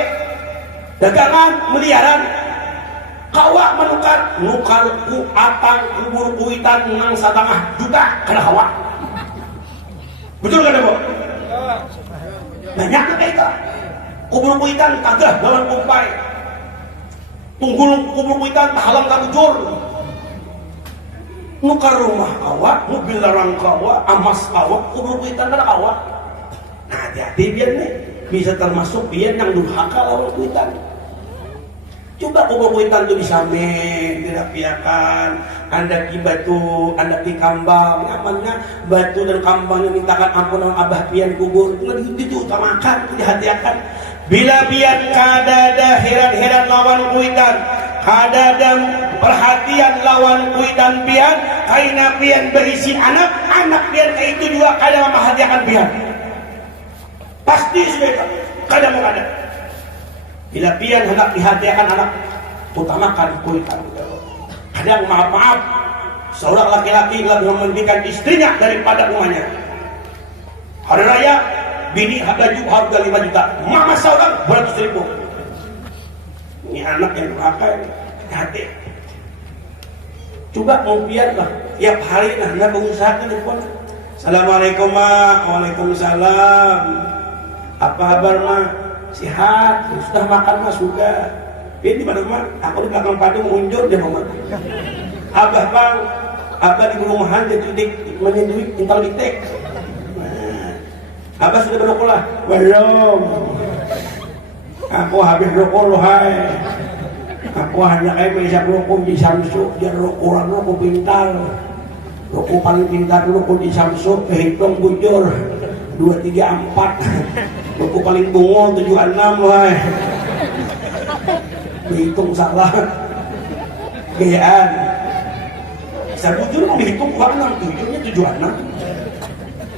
dagangan miliaran kawak nukar ku atang kubur kuitan nang 1,5 juta kada kawak betul kada bu banyak kayak itu kubur kuitan kagah lawan kumpai tunggul kubur kuitan halang kabujur nukar rumah kawak mobil larang kawak amas kawak kubur kuitan kada kawak nah hati-hati biar nih bisa termasuk biar yang durhaka lawan kuitan coba kubur kuitan itu disamen dirapiakan anda ki batu anda ki kambang nyamannya batu dan kambang yang mintakan ampunan abah pian kubur itu diutamakan dihati-hatikan bila pian kada ada heran-heran lawan kuitan kada ada perhatian lawan kuitan pian karena pian berisi anak pian kayak itu juga kada memperhatikan pian pasti sudah kada mau kada bila pian hendak dihatiakan anak utamakan kuitan kadang maaf seorang laki-laki lebih mementingkan istrinya daripada uangnya hari raya bini baju harga 5 juta mama seorang 200.000 ini anak yang durhaka hati coba mau pian lah tiap hari anda berusaha telepon assalamualaikum ma waalaikumsalam apa kabar ma sehat sudah makan mah sudah ini di mana mah aku di belakang padu mengunjur dia mama abah bang abah di rumahan jadi menyendui intal ditek abah sudah berokok lah belum aku habis rokok loh hai aku hanya kayak bisa rokok di Samsung dia rokok orang rokok pintar rokok paling pintar rokok di Samsung kehitung bujur 2, 3, 4 rokok paling bungol 7, 6 loh hai dihitung salah gayaan saya bujur mau dihitung uang 6 7-nya 7,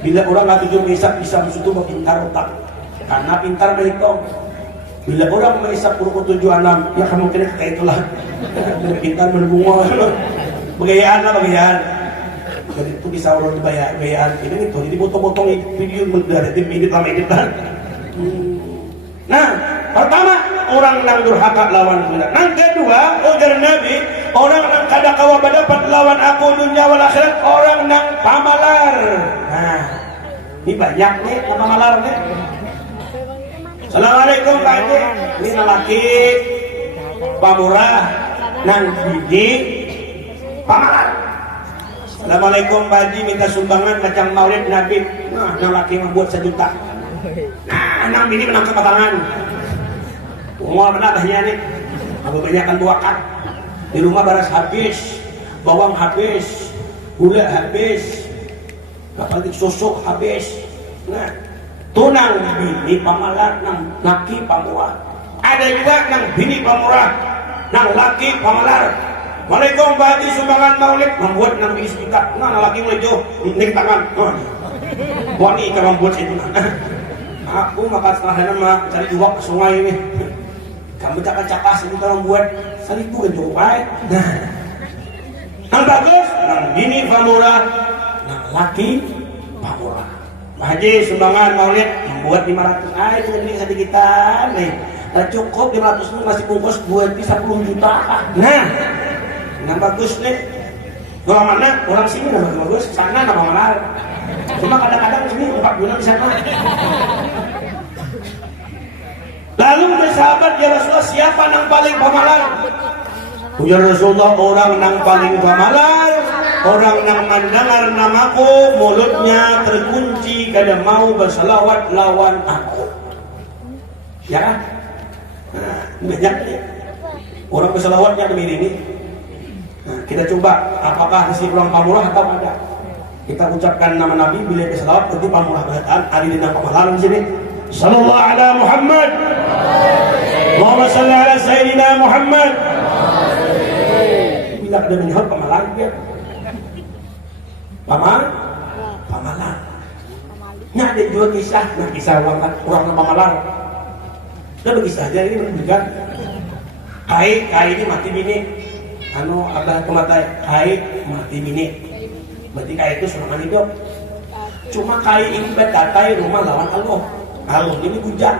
6 Bila orang nggak tujuh mengisap bisa itu pintar otak, karena pintar berhitung. Bila orang mengisap puluh tujuh enam, ya kamu kena kayak itulah. Pintar berbunga, begayaan lah begayaan. Jadi itu bisa orang dibayar begayaan. Ini itu, jadi potong-potong video dari tim lama edit lah. Nah, pertama orang nang durhaka lawan kula. Nang kedua, ujar Nabi, orang nang kada kawa dapat lawan aku dunia wal akhirat, orang nang pamalar. Nah, ini banyak nih pamalar nih. Assalamualaikum Pak Haji. Ini lelaki pamurah nang bini pamalar. Assalamualaikum Pak Haji, minta sumbangan macam maulid Nabi. Nah, lelaki membuat 1 juta. Nah, nang bini menang kepatangan. Semua benar nih. Aku banyakkan buakan. Di rumah baras habis, bawang habis, gula habis, apalagi susu habis. Nah, tunang bini pamalar, nang laki pamurah. Ada juga nang bini pamurah, nang laki pamalar. Waalaikumsalam Pak Haji, sumbangan maulid membuat nang bini sepikat. Nah, laki melejo, ning tangan. Wani ikan membuat itu. Aku makan setelah nama cari uang ke sungai ini. Kamu cakas-cakas itu kalau buat sari itu kan cukup baik. Nah, yang bagus, nang bini pamurah, nang laki pamurah. Pak Haji sumbangan maulid membuat 500. Itu ini sedikitan nih. Tak cukup 500 ini masih bungkus buat bisa 10 juta. Nah, yang bagus nih. Orang mana? Orang sini nama bagus, sana nama mana? Cuma kadang-kadang sini 4 bulan di sana. Lalu bersahabat ya Rasulullah, siapa nang paling pamalar? Ujar Rasulullah, orang nang paling pamalar, orang nang mendengar namaku mulutnya terkunci kada mau berselawat lawan aku. Ya kan? Nah, banyak nih. Orang berselawatnya demi ini. Nah, kita coba apakah di sini orang pamurah atau ada? Kita ucapkan nama Nabi bila berselawat berarti pamurah beratan. Ada di nama pamalaran di sini. Sallallahu ala Muhammad. Allahumma salli ala Sayyidina Muhammad. Bila ada menyebut pamalan dia. Pamalan. Nya ada juga kisah, kisah orang pamalan. Dan berkisah aja ini berdekat. Kai ini mati bini. Abah kematai. Kai mati bini. Berarti kai itu serangan hidup. Cuma kai ini berdatai rumah lawan Allah. Allah ini hujan,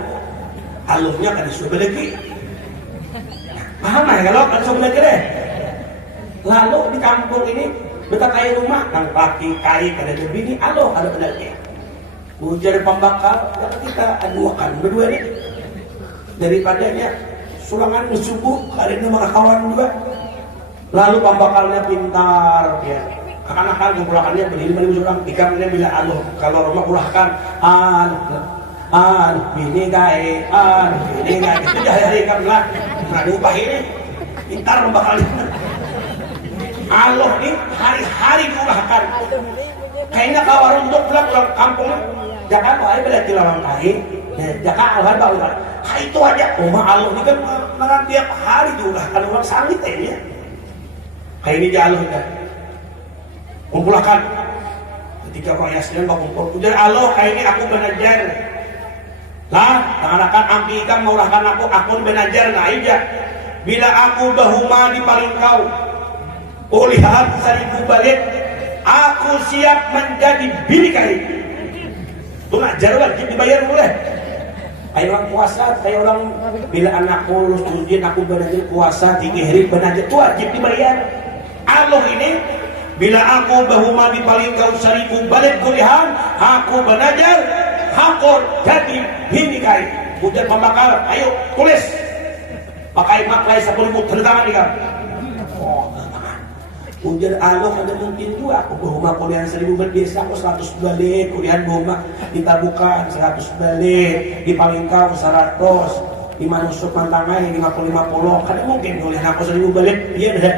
Allahnya kan disuruh lagi. Paham ya kalau kan disuruh lagi deh. Lalu di kampung ini berdatai rumah, nang laki kai kada bini, Allah ada lagi. Hujan pembakar, kita aduakan berdua ini. Daripadanya sulangan subuh, ada ini marakawan juga. Lalu pembakalnya pintar ya. Akan-akan kumpulakannya berdiri orang ikannya bila Allah kalau rumah kulahkan bini gai itu dari ikan lah nggak diubah ini pintar membakalnya. Allah ini hari-hari kulahkan kayaknya kawan untuk pulang kampung jangan bahaya bela tilawan kai jangan Allah bawa itu aja rumah Allah ini kan menang tiap hari diulahkan orang sangit ya kayak ini Allah kan kumpulkan ketika orang Yasin kumpul udah Allah kayak ini aku belajar lah tangan-tangan ampi ikan maulahkan aku belajar nah aja bila aku bahuma di paling kau ulihat 1000 balik aku siap menjadi bini kali itu ngajar wajib dibayar boleh kayak orang puasa kayak orang bila anakku lulus ujian aku belajar puasa 3 hari belajar itu wajib dibayar. Allah ini bila aku bahuma di paling kau 1000 balik kulihan aku belajar hakor jadi bini kai hujan pembakar ayo tulis pakai maklai 10.000 tertangan nih kan hujan Allah ada mungkin juga aku bahuma kuliah 1000 biasa aku 100 balik kuliah bahuma ditabukan 100 balik di paling kau 100 di manusuk mantangai 50 kan mungkin kuliah aku 1000 balik iya deh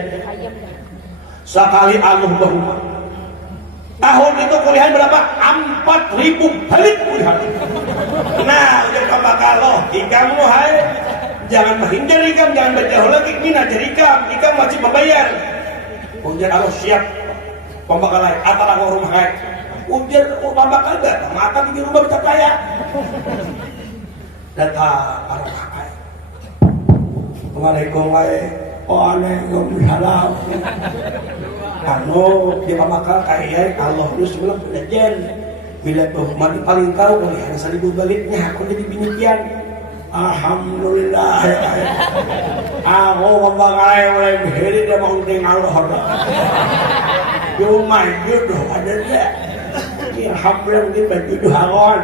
sekali Allah bahuma tahun itu kuliah berapa? 4.000 balik kuliah. Nah, udah pembakar loh. Ikam lo hai. Jangan menghindar ikam, jangan berjauh lagi. Mina jadi ikam wajib membayar. Kemudian Allah siap pembakar lain. Apalah rumah hai. ujar Bapak kagak makan di rumah bisa kaya data para kakak Assalamualaikum waalaikumsalam anu di pamakal kaya Allah terus sebelum belajar bila mati paling tahu oleh yang seribu baliknya aku jadi binitian alhamdulillah aku membangai mulai berdiri dan mengunding Allah cuma jodoh ada dia alhamdulillah ini berjodoh awon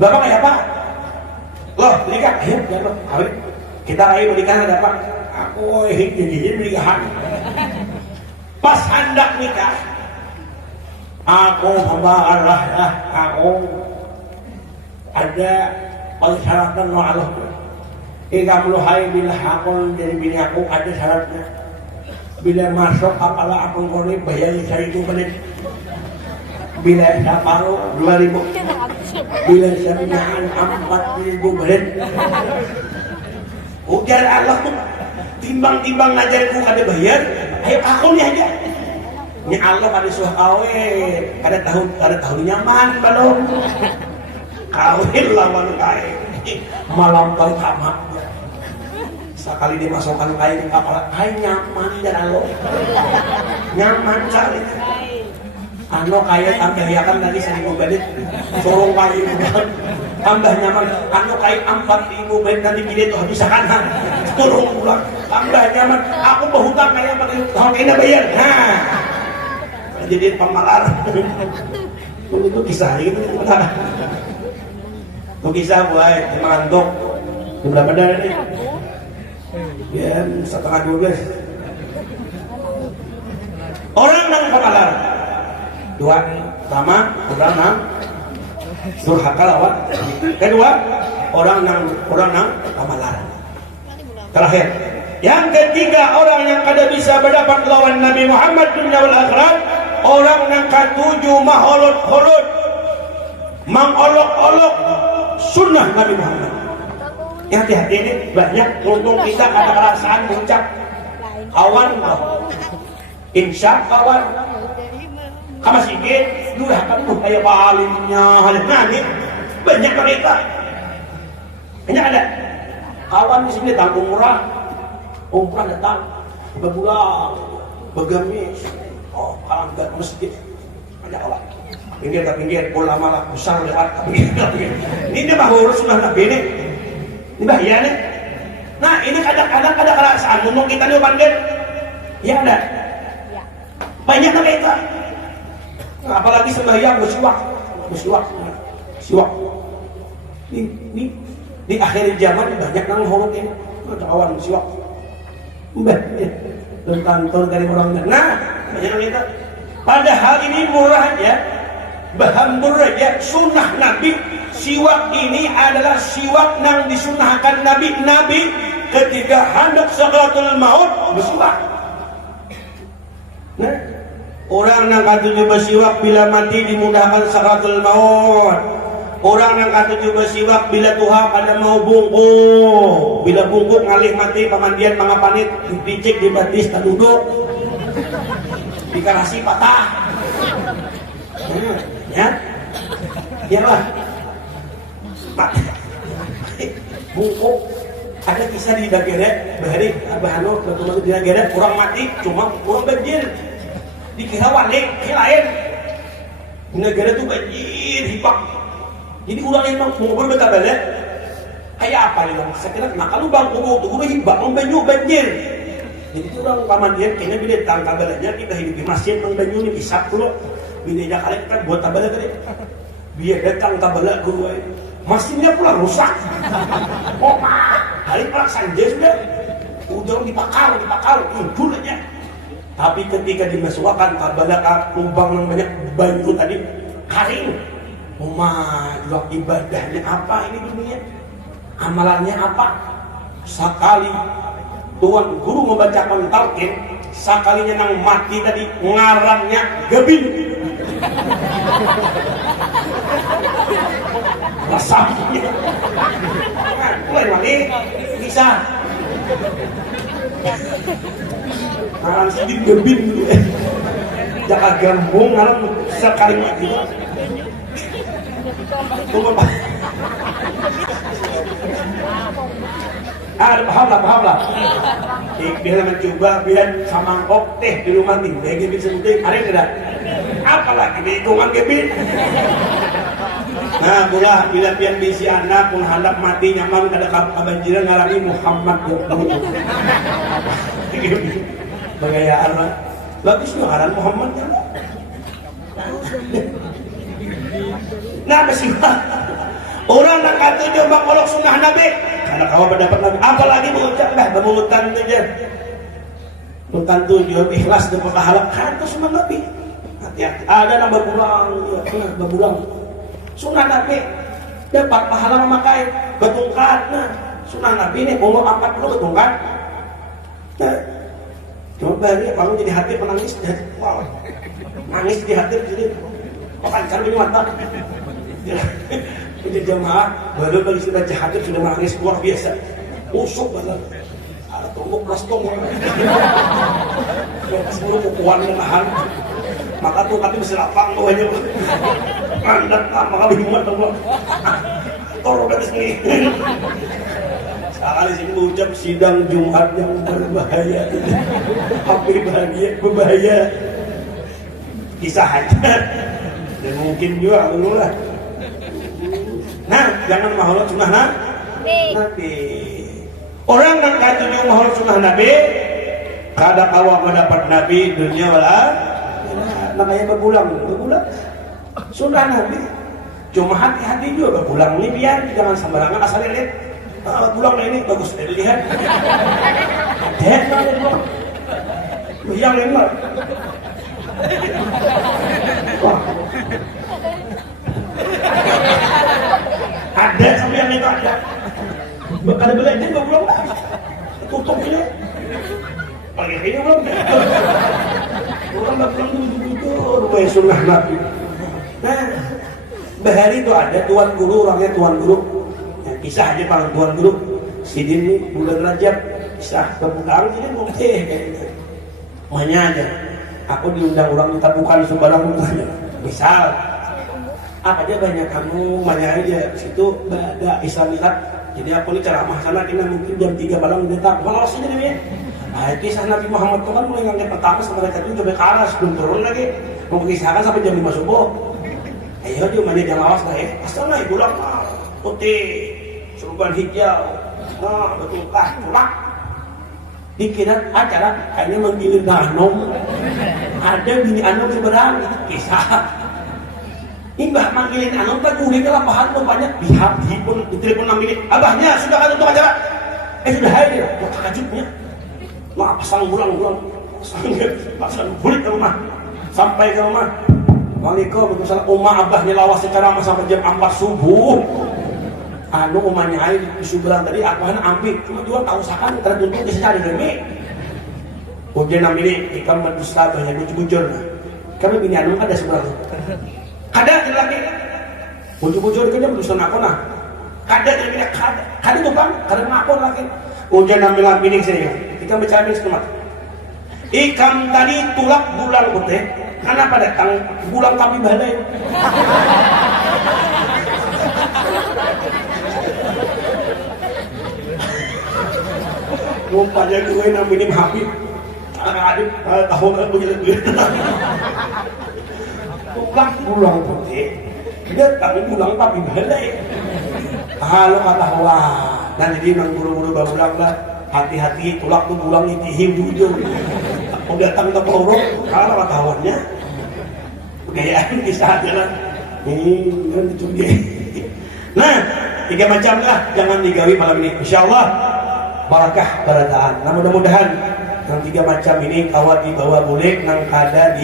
Bapak kayak apa? Loh, nikah, ayo, kita ayo menikah ada apa? Aku jadi menikahan. Pas hendak nikah, aku membawalah aku ada persyaratan Allah. Ika meluhai bila aku jadi bini aku ada syaratnya. Bila masuk apalah aku koni bayar saya itu balik. Bila saya paruh 2.000. Bila sebenarnya 4.000 balik. Ujar Allah tuh timbang-timbang ngajarin kada bayar, ayo aku nih aja. Ini Allah pada suah kawin, kada tahu nyaman belum. Kawin lawan kain, malam kali tamat. Sekali dimasukkan kain kapal, kain nyaman dan Allah, nyaman sekali. Ano kaya tambahiakan tadi 1.000 bedit, sorong kain tambah nyaman. Ano kaya 4.000 bedit nanti gini tuh habis kanan, turun pulang tambah nyaman. Aku berhutang kaya pakai tahun ini bayar. Nah, jadi pemalar. Itu kisah itu. Itu kisah buat teman-teman. Berapa dah ini? Ya 11:30. Orang yang pemalar. Dua, pertama orang durhaka lawan. Kedua, orang yang pamalar. Terakhir, yang ketiga orang yang kada bisa berdapat lawan Nabi Muhammad dunia wal akhirat, orang yang ketujuh maholot-holot, mengolok-olok sunnah Nabi Muhammad. Yang hati-hati ini banyak untung kita ada perasaan mengucap kawan, insya kawan. Kamu sikit, durhaka tuh kayak palingnya, nah ini banyak mereka. Banyak ada kawan di sini tanggung murah, umrah datang, berbulan, bergamis, oh kalau enggak masjid, banyak orang. Pinggir ke pinggir, ulama lah besar lewat ke pinggir. Ini dia bahu Rasulullah Nabi ini bahaya nih. Nah ini kadang-kadang ada kerasaan, ngomong kita nih pandai, ya ada, banyak mereka. Apalagi sembahyang bersiwak. Ini di akhir zaman banyak nang horok ini. Kawan bersiwak. Mbah, dan kantor dari orang. Nah, banyak kita. Padahal ini murah aja. Bahan murah aja. Sunnah Nabi. Siwak ini adalah siwak yang disunnahkan Nabi ketika hendak sakaratul maut bersiwak. Nah, orang yang katujuh bersiwak bila mati dimudahkan sakaratul maut. Orang yang katujuh bersiwak bila Tuhan pada mau bungkuk. Bila bungkuk ngalih mati pemandian mangapanit dipicik di batis tak duduk. Dikarasi patah. Ya. Ya lah. Bungkuk. Ada kisah di Dagerek, bahari Abah Anu betul-betul di Dagerek kurang mati cuma kurang banjir. Dikira walik, lain negara itu banjir, hibak. Jadi orang yang mau berbeda kayak apa nih bang? Saya kira, nah kalau bang kubu hibak, banjir. Jadi itu orang pamandian, kayaknya bila tangkap balanya kita hidup di masjid, banjir ini isap dulu. Bila dia kali kita buat tabala tadi, biar datang tabala guru. Masjidnya pula rusak. Oh hari pelaksanaan sudah, udah dipakal, tidur aja. Tapi ketika dimasukkan tabala lubang yang banyak bantu tadi kering. Juga ibadahnya apa ini dunia? Amalannya apa? Sekali Tuan Guru membacakan talqin, sekalinya nang mati tadi ngarangnya gebin. Rasanya. Nah, mulai lagi bisa. Ngarang sedikit gebin dulu. Jaka gambung ngaran sekali mati. Paham lah. Biar mencoba biar samangkok teh di rumah nih. Kayak gitu sebutin, ada tidak? Apalagi di lingkungan gebit. Nah, bila pian bisi anak pun hendak mati nyaman kada kabanjiran ngarani Muhammad bagayaan lah. Bagus tuh ngaran Muhammad kan. Nah, masih orang nak kata coba kolok sunnah Nabi. Karena kau mendapat Nabi, apalagi mengucap dah, mengutan tu je. Mengutan tu jawab ikhlas dan pahala. Kan tu sunnah Nabi. Hati-hati. Ada nama berbulang. Sunnah Nabi dapat pahala memakai betungkat. Nah, sunnah Nabi ini umur 40 betungkat. Nah, coba lihat kamu jadi hati penangis. Wow, nangis di hati jadi. Bukan cari mata. Jadi jemaah baru kali sudah jahat sudah menangis luar biasa. Usuk banget. Ada tumbuk plastung. Sebelum ukuan menahan. Maka tuh kami bisa lapang tuh aja. Kandat maka bingung tuh. Tolong dari sini. Sekali sini ucap sidang Jumat yang berbahaya. Hampir bahagia, berbahaya. Kisah aja. Dan mungkin juga dulu lah. Nah, jangan mahluk sunnah Nabi. Orang yang katunya mahluk sunnah Nabi, kada kawa mendapat Nabi dunia wala. Namanya berbulang. Sunnah Nabi. Cuma hati-hati juga berbulang ini biar jangan sembarangan asal lihat. Berbulang ini bagus dilihat. Ada yang lain lah. Ada sampai yang itu ada. Kada belajar belum tutup ini. Pakai ini belum. Orang belum tutup. Rumah sunnah Nabi. Nah, bahari itu ada tuan guru, orangnya tuan guru. Ya, kisah aja paling tuan guru. Sidin ini bulan Rajab kisah berbukaan ini mungkin kayaknya. Makanya aja. Aku diundang orang minta bukan sembarang mukanya. Misal apa aja banyak kamu banyak aja situ ada Islamikat. Jadi aku ini ceramah sana kena mungkin jam 3 malam datang malas ini nih. Nah, kisah Nabi Muhammad itu kan mulai ngangkat pertama sama mereka itu sampai ke atas belum turun lagi. Mau kisahkan sampai jam 5 subuh. Ayo dia mana yang awas lah ya. Asal naik bulan putih, serban hijau. Nah, betul pulang. Dikira acara kayaknya menggilir Danom. Ada bini Anom seberang kisah. Imbah manggilin Anom tak kulit ke lapangan banyak pihak pun ditelepon 6 menit. Abahnya sudah kan untuk acara. Sudah hadir. Wah takjubnya. Wah pasang bulang. Pasang bulit ke rumah. Sampai ke rumah. Waalaikumsalam. Umah abahnya lawas secara sampai jam 4 subuh. Anu umahnya air di seberang tadi aku ambil. Cuma juga tahu sakan tertutup di secari demi. Ujian 6 menit ikam berdusta banyak bujur-bujur. Kami bini Anom ada seberang. Kada lagi bujur-bujur kena berdusta aku nah. Kada tuh bang, kada ngapun lagi. Ujian 6 menit saya. Kita bercanda setelah. Ikam tadi tulak bulan putih. Kenapa datang bulan tapi balai? Rupanya gue namanya Habib. Adik tahu kan begitu. Tukang pulang putih. Dia tapi pulang tapi balai. Kalau kata wah, dan jadi nang buru-buru barulang lah. Hati-hati tulak tuh pulang itihim jujur. Aku datang ke porok, kalau kata kawannya. Gayaan kisah aja lah. Ini kan itu dia. Nah, 3 macam lah. Jangan digawi malam ini. Insyaallah barakah barataan. Nah mudah-mudahan yang 3 macam ini kawat dibawa boleh nang kada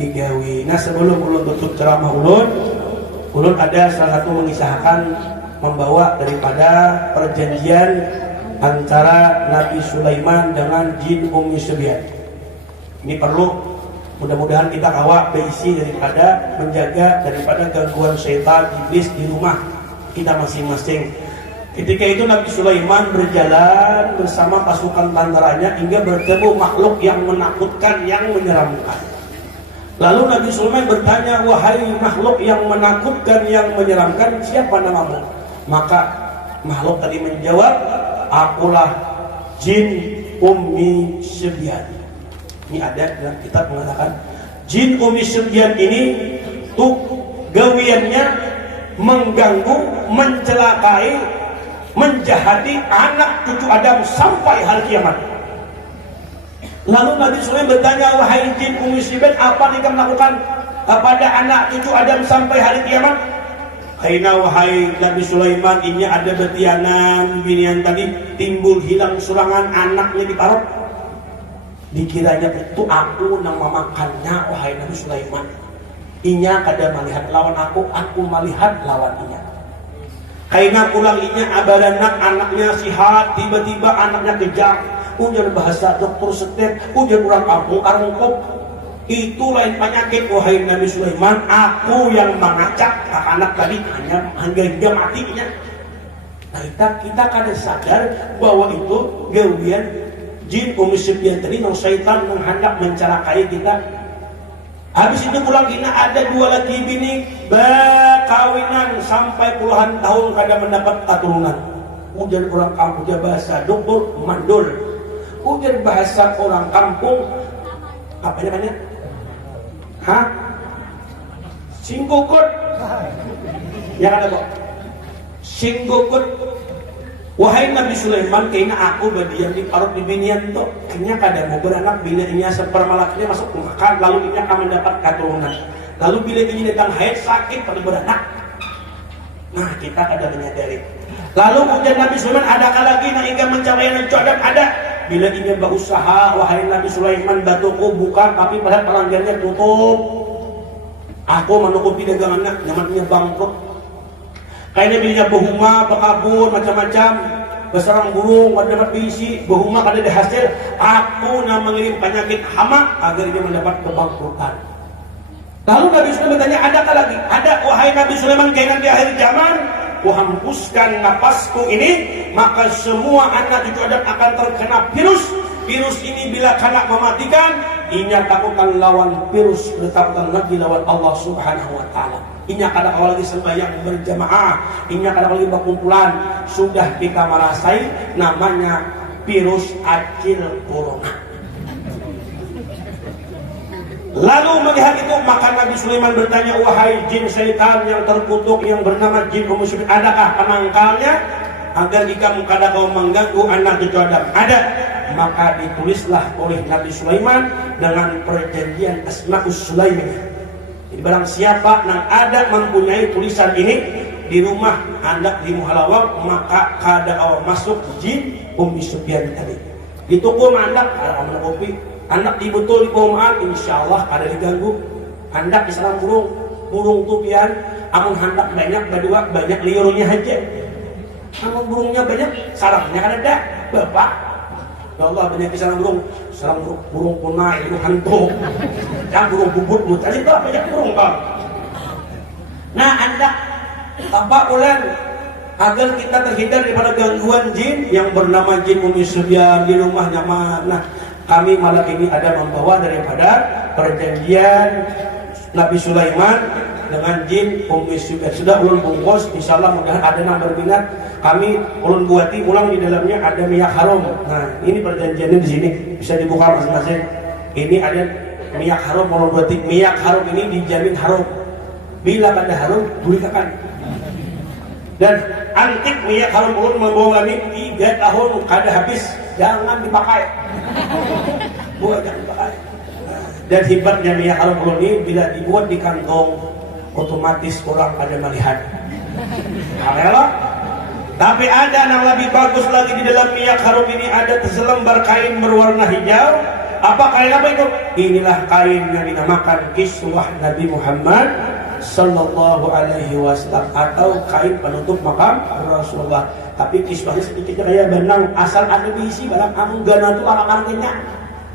digawi. Nah sebelum ulun tutup ceramah ulun ada salah satu mengisahkan membawa daripada perjanjian antara Nabi Sulaiman dengan jin Ummi Subyan. Ini perlu mudah-mudahan kita kawat berisi daripada menjaga daripada gangguan syaitan iblis di rumah kita masing-masing. Ketika itu Nabi Sulaiman berjalan bersama pasukan tentaranya hingga bertemu makhluk yang menakutkan, yang menyeramkan. Lalu Nabi Sulaiman bertanya, wahai makhluk yang menakutkan, yang menyeramkan, siapa namamu? Maka makhluk tadi menjawab, akulah jin Ummi Sibyan. Ini ada dalam kitab mengatakan jin Ummi Sibyan ini tuh gawiannya mengganggu, mencelakai, menjahati anak cucu Adam sampai hari kiamat. Lalu Nabi Sulaiman bertanya, wahai jin Ummi Sibyan, apa yang kamu lakukan kepada anak cucu Adam sampai hari kiamat? Kaina wahai Nabi Sulaiman, ini ada betianan binian tadi timbul hilang surangan anaknya di parot. Dikiranya itu aku nang memakannya, wahai Nabi Sulaiman. Inya kada melihat lawan aku melihat lawan inya. Kaina pulang inya abadanak anaknya sihat, tiba-tiba anaknya kejar. Ujar bahasa dokter setet, ujar orang kampung karungkop. Itu lain penyakit, wahai Nabi Sulaiman. Aku yang mengacak anak tadi hingga matinya. Nah kita kada sadar bahwa itu gawian jin Ummi Sibyan tadi, nang syaitan menghendak mencelakai kita. Habis itu pulang kita ada dua laki bini berkawinan sampai puluhan tahun kada mendapat keturunan. Ujar orang kampung, ujar bahasa dokter mandul. Ujar bahasa orang kampung apa namanya? Hah? Singgukut. Ya kan kok? Singgukut. Wahai Nabi Sulaiman, kayaknya aku berdiam di parut di binian tuh, kayaknya kada mau beranak bila ini sepermalaknya masuk ke makan, lalu ini akan mendapat keturunan. Lalu bila bini datang haid sakit pada beranak. Nah kita kada menyadari. Lalu kemudian Nabi Sulaiman adakah lagi yang ingin mencapai yang cocok? Ada. Bila ingin berusaha, wahai Nabi Sulaiman, batuku bukan, tapi pada pelanggannya tutup. Aku menutupi dagangannya, namanya bangkrut. Kayaknya bilinya berhuma, berkabur, macam-macam, bersarang burung, ada dapat bisi, berhuma kada ada hasil. Aku nak mengirim penyakit hama agar dia mendapat kebangkrutan. Lalu Nabi Sulaiman bertanya, adakah lagi? Ada, wahai Nabi Sulaiman, kayaknya di akhir zaman kuhembuskan napasku ini, maka semua anak cucu Adam akan terkena virus. Virus ini bila kanak mematikan, inya takutkan lawan virus, takutkan lagi lawan Allah Subhanahu wa taala. Inya kada awal lagi sembahyang berjamaah, inya kada lagi berkumpulan, sudah kita merasai namanya virus acil corona. Lalu melihat itu, maka Nabi Sulaiman bertanya, wahai jin syaitan yang terkutuk yang bernama jin Ummi Sibyan, adakah penangkalnya agar jika kada kau mengganggu anak cucu Adam? Ada. Maka ditulislah oleh Nabi Sulaiman dengan perjanjian Asmaus Sulaiman. Jadi barang siapa yang ada mempunyai tulisan ini di rumah anda di muhalawak, maka kada kau masuk jin Ummi Sibyan tadi. Di toko mandak ada minum kopi. Anak di betul di perumahan, insya Allah ada diganggu. Hendak di sarang burung, burung tuh pian, amun hendak banyak berdua banyak liurnya aja. Amun burungnya banyak, sarangnya kan ada. Bapak, ya Allah banyak di sarang burung punai itu hantu. Yang burung bubut muta aja banyak burung bang. Nah hendak apa ulan agar kita terhindar daripada gangguan jin yang bernama jin Ummi Sibyan di rumahnya mana. Kami malam ini ada membawa daripada perjanjian Nabi Sulaiman dengan jin Ummi Sibyan. Sudah ulun bungkus, insyaallah mudah ada yang berminat. Kami ulun buati ulang di dalamnya ada minyak harum. Nah, ini perjanjiannya di sini bisa dibuka masing-masing. Ini ada minyak harum, ulun buati minyak harum ini dijamin harum. Bila kada harum, bulikakan. Dan antik minyak harum ulun membawa ini 3 tahun kada habis. Jangan dipakai. Buat jangan dipakai. Dan hebatnya minyak harum ini bila dibuat di kantong, otomatis orang pada melihat. Kamera. Tapi ada yang lebih bagus lagi di dalam minyak harum ini, ada selembar kain berwarna hijau. Apa kain apa itu? Inilah kain yang dinamakan kiswah Nabi Muhammad Sallallahu Alaihi Wasallam, atau kain penutup makam Rasulullah. Tapi kiswahnya sedikitnya kayak benang, asal ada diisi barang anu gana itu arang-arangnya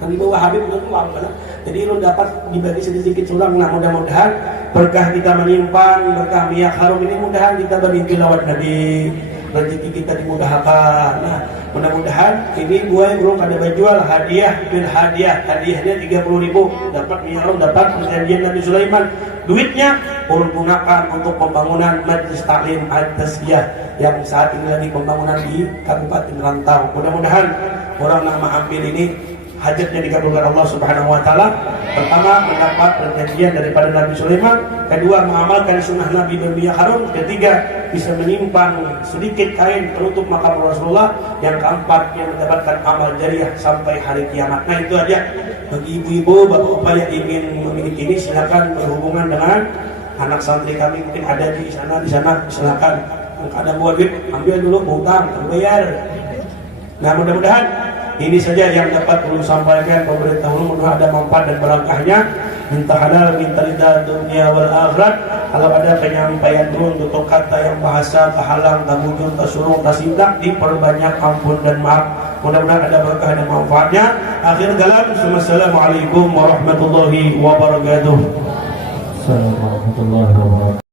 yang di bawah Habib itu barang. Jadi lu dapat dibagi sedikit sulang. Nah mudah-mudahan berkah kita menyimpan berkah minyak harum ini, mudahan kita bermimpi lewat Nabi, rezeki kita dimudahkan. Nah Mudah-mudahan ini buaya belum ada berjual hadiah bil hadiah, hadiahnya 30.000, dapat minyak dapat perjanjian Nabi Sulaiman. Duitnya urut gunakan untuk pembangunan Majlis Taklim Al-Tazkiyah yang saat ini lagi pembangunan di Kabupaten Rantau. Mudah-mudahan orang nama ambil ini hajatnya dikabulkan Allah Subhanahu wa taala. Pertama, mendapat perjanjian daripada Nabi Sulaiman. Kedua, mengamalkan sunnah Nabi dan Nabi Harun. Ketiga, bisa menyimpan sedikit kain penutup makam Rasulullah. Yang keempat, yang mendapatkan amal jariah sampai hari kiamat. Nah, itu aja. Bagi ibu-ibu, bapak-bapak yang ingin memiliki ini, silakan berhubungan dengan anak santri kami, mungkin ada di sana, silakan. Kalau ada buat duit, ambil dulu, hutang, bayar. Nah, mudah-mudahan ini saja yang dapat perlu sampaikan pemerintah. Mudah ada manfaat dan berkahnya. Minta halal, minta ridha dunia wal akhirat. Kalau ada penyampaian dulu untuk kata yang bahasa kehalang, tak wujud, tak suruh, tak sindak, diperbanyak ampun dan maaf. Mudah-mudahan ada berkah dan manfaatnya. Akhir kalam, Assalamualaikum warahmatullahi wabarakatuh. Assalamualaikum warahmatullahi wabarakatuh.